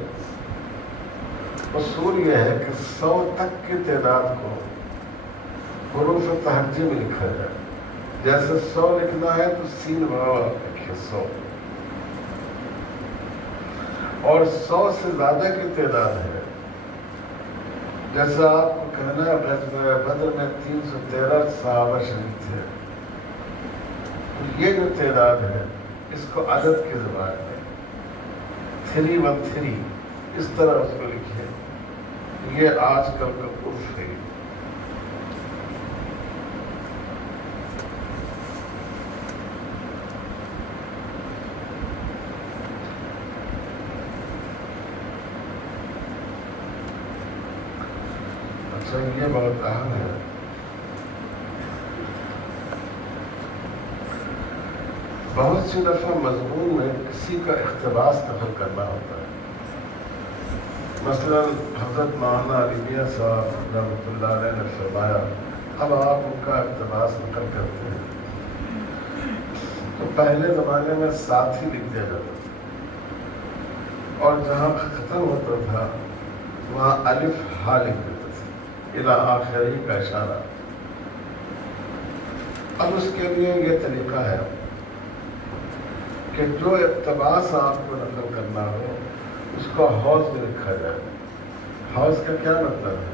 اصول یہ ہے کہ 100 تک کی تعداد کو حروف تہجی میں لکھا جائے. جیسے 100 لکھنا ہے تو سین واو لکھیے 100، اور 100 سے زیادہ کی تعداد ہے جیسا آپ کو کہنا ہے غزوہ بدر میں 313 صحابہ شہید تھے. یہ جو تعداد ہے اس کو عدد کی زبان میں 313 اس طرح اس کو لکھیے. یہ آج کل کا عرف ہے. اچھا یہ بہت اہم ہے. بہت سی دفعہ مضمون میں کسی کا اقتباس نقل کرنا ہوتا ہے. مثلا حضرت مولانا علی میاں صاحب رحمۃ اللہ علیہ نے فرمایا، اب آپ ان کا اقتباس نقل کرتے ہیں تو پہلے زمانے میں ساتھ ہی لکھ دیا جاتا تھا اور جہاں ختم ہوتا تھا وہاں الف ہا لکھ دیتے تھے الی آخری کا اشارہ. اب اس کے لیے یہ طریقہ ہے کہ جو اقتباس آپ کو نقل کرنا ہو اس کو حوض میں لکھا جائے. حوض کا کیا مطلب ہے؟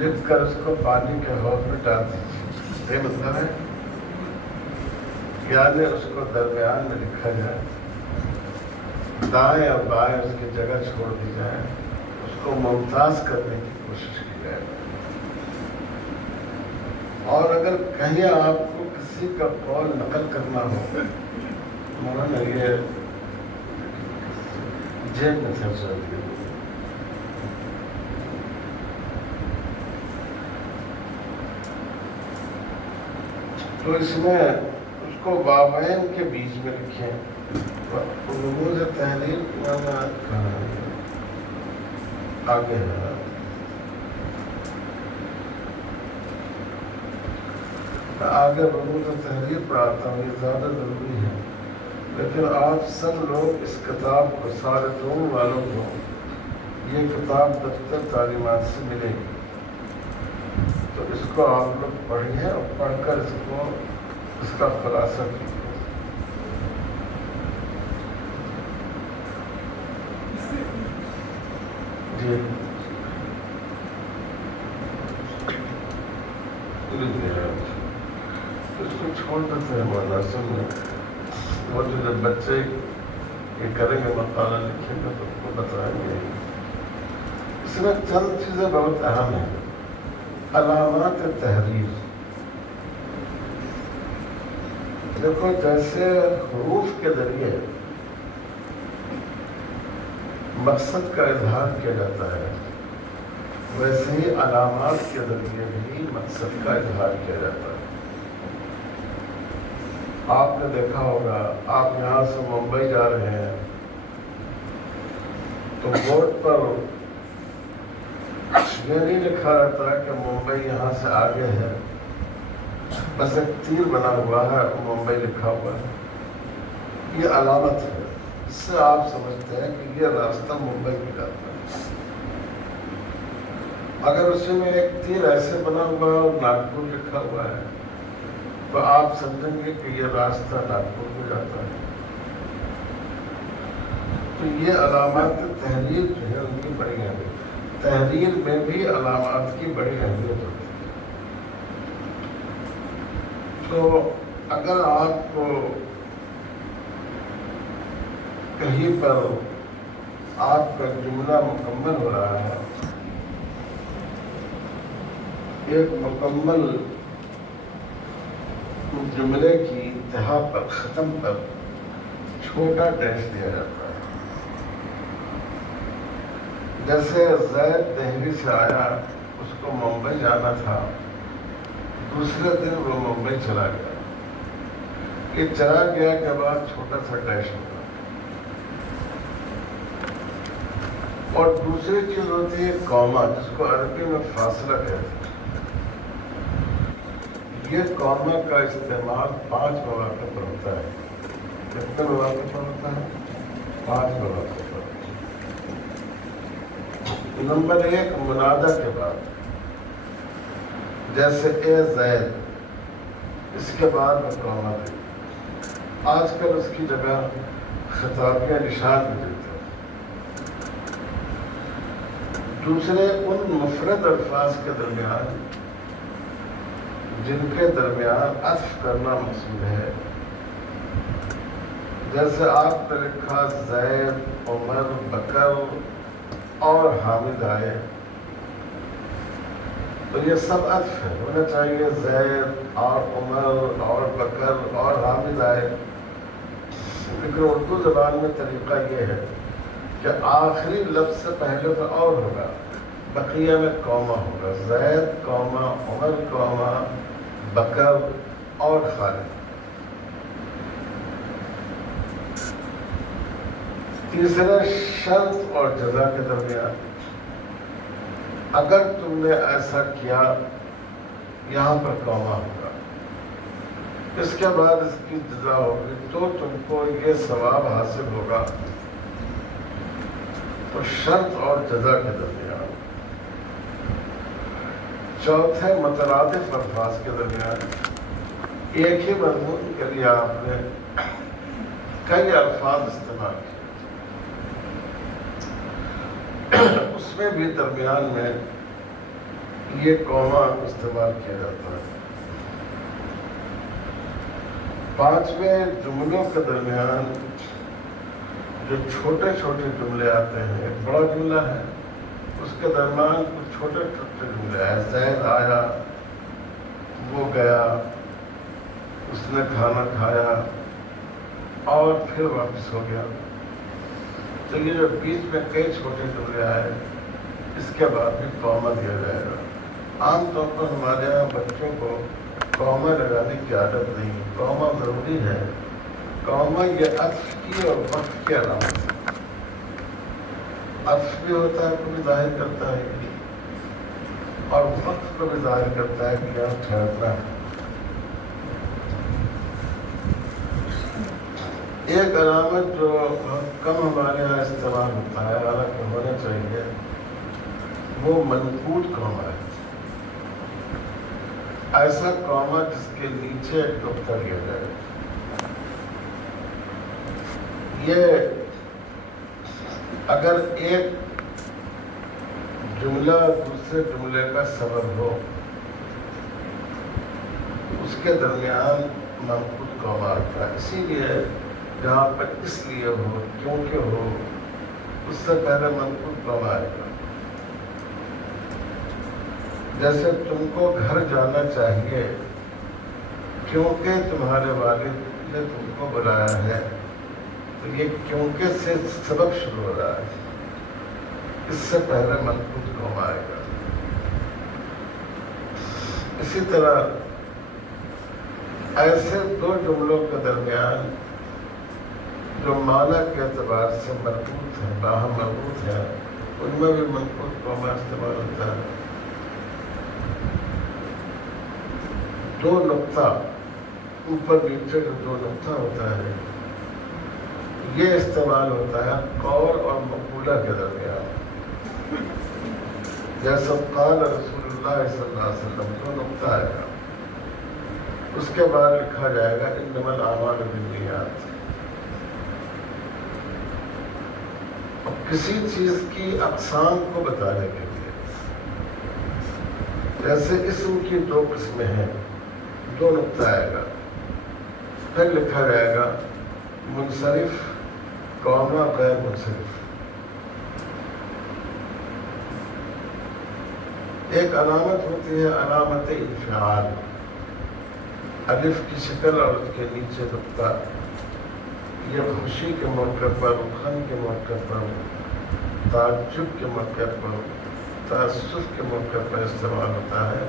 لکھ کر اس کو پانی کے حوض میں ڈال دیجیے. یہ مطلب ہے یعنی اس کو درمیان میں لکھا جائے، دائیں اور بائیں اس کی جگہ چھوڑ دی جائے، اس کو ممتاز کرنے کی کوشش کی جائے. اور اگر کہیں آپ کو کسی کا قول نقل کرنا ہو، مولانا یہ جیب میں خرچ ہوتی ہے، تو اس میں اس کو واوین کے بیچ میں لکھیں. رموز تحریر آگے ہے. آگے رموز تحریر پڑھاتا ہوں، یہ زیادہ ضروری ہے. لیکن آپ سب لوگ اس کتاب کو، سارے دونوں والوں کو یہ کتاب دفتر تعلیمات سے ملے گی، تو اس کو آپ لوگ پڑھیں اور پڑھ کر اس کا خلاصہ کیجیے. جی اس کو چھوڑ دیتے ہیں مدرسے میں. وہ جو جب بچے یہ کریں گے مقالہ لکھیں گے تو ان کو بتائیں گے. اس میں چند چیزیں بہت اہم ہیں. علامات تحریر، دیکھو جیسے حروف کے ذریعے مقصد کا اظہار کیا جاتا ہے، ویسے ہی علامات کے ذریعے بھی مقصد کا اظہار کیا جاتا ہے۔ آپ نے دیکھا ہوگا، آپ یہاں سے ممبئی جا رہے ہیں تو بورڈ پر یہ نہیں لکھا رہتا کہ ممبئی یہاں سے آگے ہے، بس ایک تیر بنا ہوا ہے اور ممبئی لکھا ہوا ہے۔ یہ علامت ہے، اس سے آپ سمجھتے ہیں کہ یہ راستہ ممبئی کی جاتا ہے۔ اگر اسی میں ایک تیر ایسے بنا ہوا ہے اور ناگپور لکھا ہوا ہے تو آپ سمجھیں گے کہ یہ راستہ ناگپور کو جاتا ہے۔ تو یہ علامات تحریر جو ہے ان کی بڑی اہمیت، تحریر میں بھی علامات کی بڑی اہمیت ہوتی ہے۔ تو اگر آپ کو کہیں پر آپ کا جملہ مکمل ہو رہا ہے، ایک مکمل جملے کی انتہا پر، ختم پر چھوٹا ڈیش دیا جاتا ہے۔ جیسے زید دہلی سے آیا، اس کو ممبئی جانا تھا، دوسرے دن وہ ممبئی چلا گیا۔ یہ چلا گیا کے بعد چھوٹا سا ڈیش ہوگا۔ اور دوسری چیز ہوتی ہے کوما، جس کو عربی میں فاصلہ کہتے ہیں۔ یہ کوما کا استعمال 5 مواقع پر ہوتا ہے۔ کتنے مواقع پر ہوتا ہے؟ 5 مواقع پر۔ نمبر 1، منادہ کے بعد، جیسے اے زید، اس کے بعد میں کوما دی۔ آج کل اس کی جگہ خطابیہ نشان بھی دیتے ہیں۔ دوسرے، ان مفرد الفاظ کے درمیان جن کے درمیان عطف کرنا مقصود ہے، جیسے آپ نے لکھا زید، عمر، بکر اور حامد آئے، تو یہ سب عطف ہے، ہونا چاہیے زید اور عمر اور بکر اور حامد آئے۔ لیکن اردو زبان میں طریقہ یہ ہے کہ آخری لفظ سے پہلے تو اور ہوگا، بقیہ میں کوما ہوگا، زید کوما، عمر کوما، بکر اور خالد۔ تیسرا، شرط اور جزا کے درمیان، اگر تم نے ایسا کیا، یہاں پر کوما ہوگا، اس کے بعد اس کی جزا ہوگی تو تم کو یہ ثواب حاصل ہوگا۔ تو شرط اور جزا کے درمیان۔ چوتھے، مترادف الفاظ کے درمیان، ایک ہی مضمون کے لیے آپ نے کئی الفاظ استعمال کیے، اس میں بھی درمیان میں یہ کوما استعمال کیا جاتا ہے۔ 5ویں، جملوں کے درمیان جو چھوٹے چھوٹے جملے آتے ہیں، ایک بڑا جملہ ہے، اس کے درمیان کچھ چھوٹے چھوٹے جملے ہیں۔ زید آیا، وہ گیا، اس نے کھانا کھایا اور پھر واپس ہو گیا۔ تو یہ جو بیچ میں کئی چھوٹے جملے آئے، اس کے بعد بھی کوما دیا جائے گا۔ عام طور پر ہمارے یہاں بچوں کو کوما لگانے کی عادت نہیں، کوما ضروری ہے۔ کوما یہ عطف کی اور وقت کی علامت ہے۔ عطف بھی ہوتا ہے، کو بھی ظاہر کرتا ہے اور وقت کو بھی ظاہر کرتا ہے کہ یہاں ٹھہرنا ہے۔ ایک علامت جو بہت کم ہمارے یہاں استعمال ہوتا ہے، حالانکہ ہونا چاہیے، وہ منقوط کوما ہے۔ ایسا کوما جس کے نیچے ایک نقطہ لیا جائے۔ یہ اگر ایک جملہ دوسرے جملے کا سبب ہو، اس کے درمیان منقوط کوما آتا ہے۔ اسی لیے جہاں پر اس لیے ہو، کیونکہ ہو، اس سے پہلے منقوط کوما آئے گا۔ جیسے تم کو گھر جانا چاہیے کیونکہ تمہارے والد نے تم کو بلایا ہے، تو یہ کیونکہ سے سبب شروع ہو رہا ہے۔ اس سے پہلے منقوط قوم آئے گا. اسی طرح ایسے دو جملوں کے درمیان جو معنی کے اعتبار سے مربوط ہیں، باہم مربوط ہیں، ان میں بھی منقوط قوم استعمال ہوتا ہے. دو نقطہ اوپر نیچے جو دو نقطہ ہوتا ہے، یہ استعمال ہوتا ہے قول اور مقولہ کے درمیان. جیسے قال رسول اللہ صلی اللہ علیہ وسلم، دو نقطہ آئے گا، اس کے بعد لکھا جائے گا انما الاعمال بالنیات. اب کسی چیز کی اقسام کو بتانے کے لیے، جیسے اسم کی دو قسمیں ہیں، دو نقطہ آئے گا، پھر لکھا جائے گا منصرف قوما غیر منصرف. ایک علامت ہوتی ہے علامت انفعال، الف کی شکل اور اس کے نیچے نقطہ. یہ خوشی کے موقع پر، غم کے موقع پر، تعجب کے موقع پر، تأسف کے موقع پر استعمال ہوتا ہے.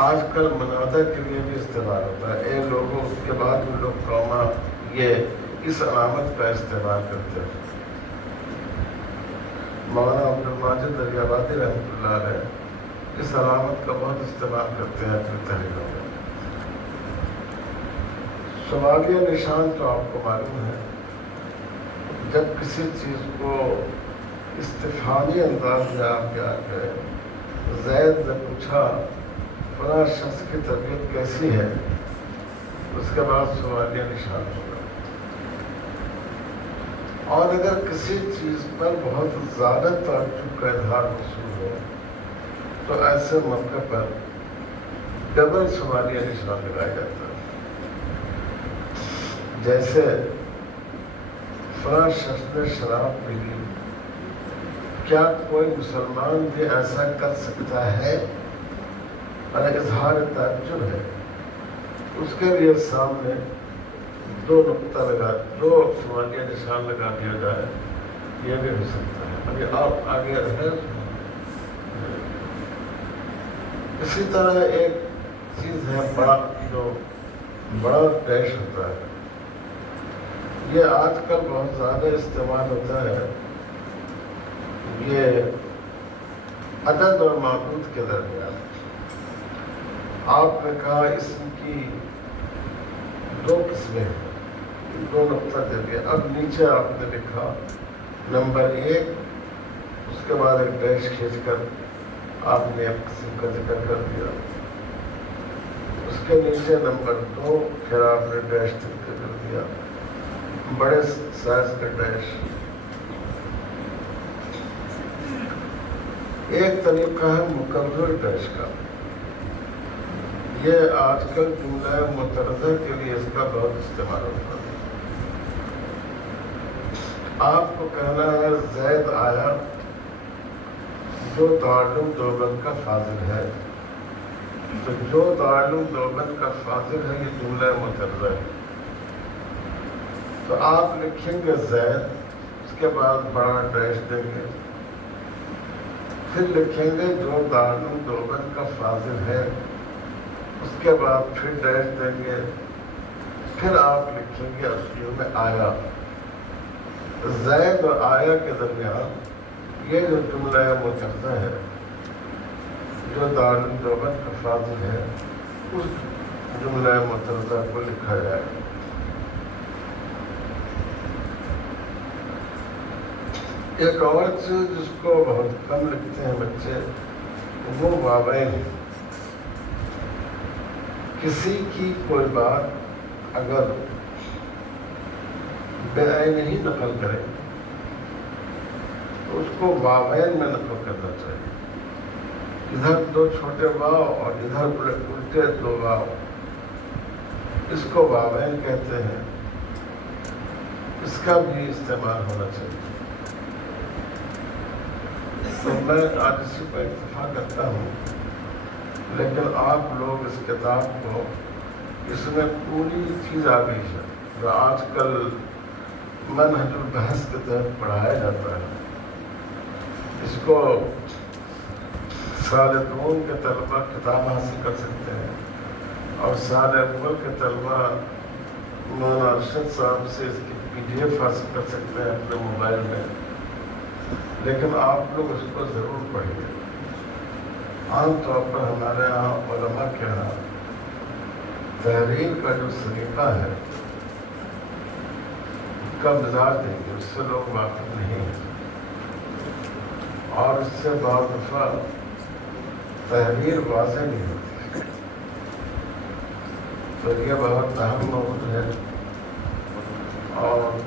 آج کل منادہ کے لیے بھی استعمال ہوتا ہے. اے لوگوں، اس کے بعد ان لوگ قوما، یہ اس علامت کا استعمال کرتے ہیں. مولانا عبدالماجد دریابادی رحمۃ اللہ علیہ اس علامت کا بہت استعمال کرتے ہیں اپنی تحریروں میں. سوالیہ نشان تو آپ کو معلوم ہے، جب کسی چیز کو استفہامی انداز میں آپ کیا کہ زید نے پوچھا فلاں شخص کی طبیعت کیسی ہے، اس کے بعد سوالیہ نشان ہوگا. اور اگر کسی چیز پر بہت زیادہ تعجب کا اظہار محسوس ہو تو ایسے موقع پر ڈبل سوالیہ نشان لگایا جاتا ہے. جیسے فلاں شخص نے شراب پی لی، کیا کوئی مسلمان بھی ایسا کر سکتا ہے؟ اور اظہار تعجب ہے، اس کے لیے سامنے دو نقطہ لگا، دو سوالیہ نشان لگا دیا جائے، یہ بھی ہو سکتا ہے. ابھی آپ آگے رہیں. اسی طرح ایک چیز ہے بڑا، جو بڑا ڈیش ہوتا ہے، یہ آج کل بہت زیادہ استعمال ہوتا ہے. یہ عدد اور معدود کے درمیان. آپ نے کہا اسم کی دو قسمیں ہیں، دو نقطہ دے دیا. اب نیچے آپ نے لکھا نمبر 1، اس کے بعد ایک ڈیش کھینچ کر آپ نے ایک قسم کا ذکر کر دیا. اس کے نیچے نمبر 2، پھر آپ نے ڈیش کر دیا، بڑے سائز کا ڈیش. ایک طریقہ ہے مکرر ڈیش کا. یہ آج کل جملہ مترجمہ کے لیے اس کا بہت استعمال ہوتا ہے. آپ کو کہنا ہے زید آیا جو دارالعلوم دیوبند کا فاضل ہے، تو جو دارالعلوم دیوبند کا فاضل ہے یہ جملہ مترجمہ ہے. تو آپ لکھیں گے زید، اس کے بعد بڑا ڈیش دیں گے، پھر لکھیں گے جو دارالعلوم دیوبند کا فاضل ہے، اس کے بعد پھر ڈیش دیں گے، پھر آپ لکھیں گے اصلیوں میں آیا. زید اور آیا کے درمیان یہ جو جملہ مترجمہ ہے، جو دارالعلوم دیوبند کا فاضل ہے، اس جملہ مترجمہ کو لکھا جائے. ایک اور چیز جس کو بہت کم لکھتے ہیں بچے، وہ واوین. کسی کی کوئی بات اگر بے عین ہی نقل کرے تو اس کو واوین میں نقل کرنا چاہیے. ادھر دو چھوٹے واو اور ادھر الٹے دو واو، اس کو واوین کہتے ہیں. اس کا بھی استعمال ہونا چاہیے. تو میں آج اسی پر اتفاق کرتا ہوں، لیکن آپ لوگ اس کتاب کو، اس میں پوری چیز آ گئی ہے جو آج کل منہج البحث کے تحت پڑھایا جاتا ہے. اس کو سال دون کے طلبہ کتاب حاصل کر سکتے ہیں اور سال اول کے طلبہ مولانا ارشد صاحب سے اس کی PDF حاصل کر سکتے ہیں اپنے موبائل میں. لیکن آپ لوگ اس کو ضرور پڑھیے. عام طور پر ہمارے یہاں علماء کے یہاں تحریر کا جو سلیقہ ہے اس کا مزاج دیکھیے، اس سے لوگ واقف نہیں ہیں اور اس سے بعض دفعہ تحریر واضح نہیں ہوتی. تو یہ بہت اہم موضوع ہے اور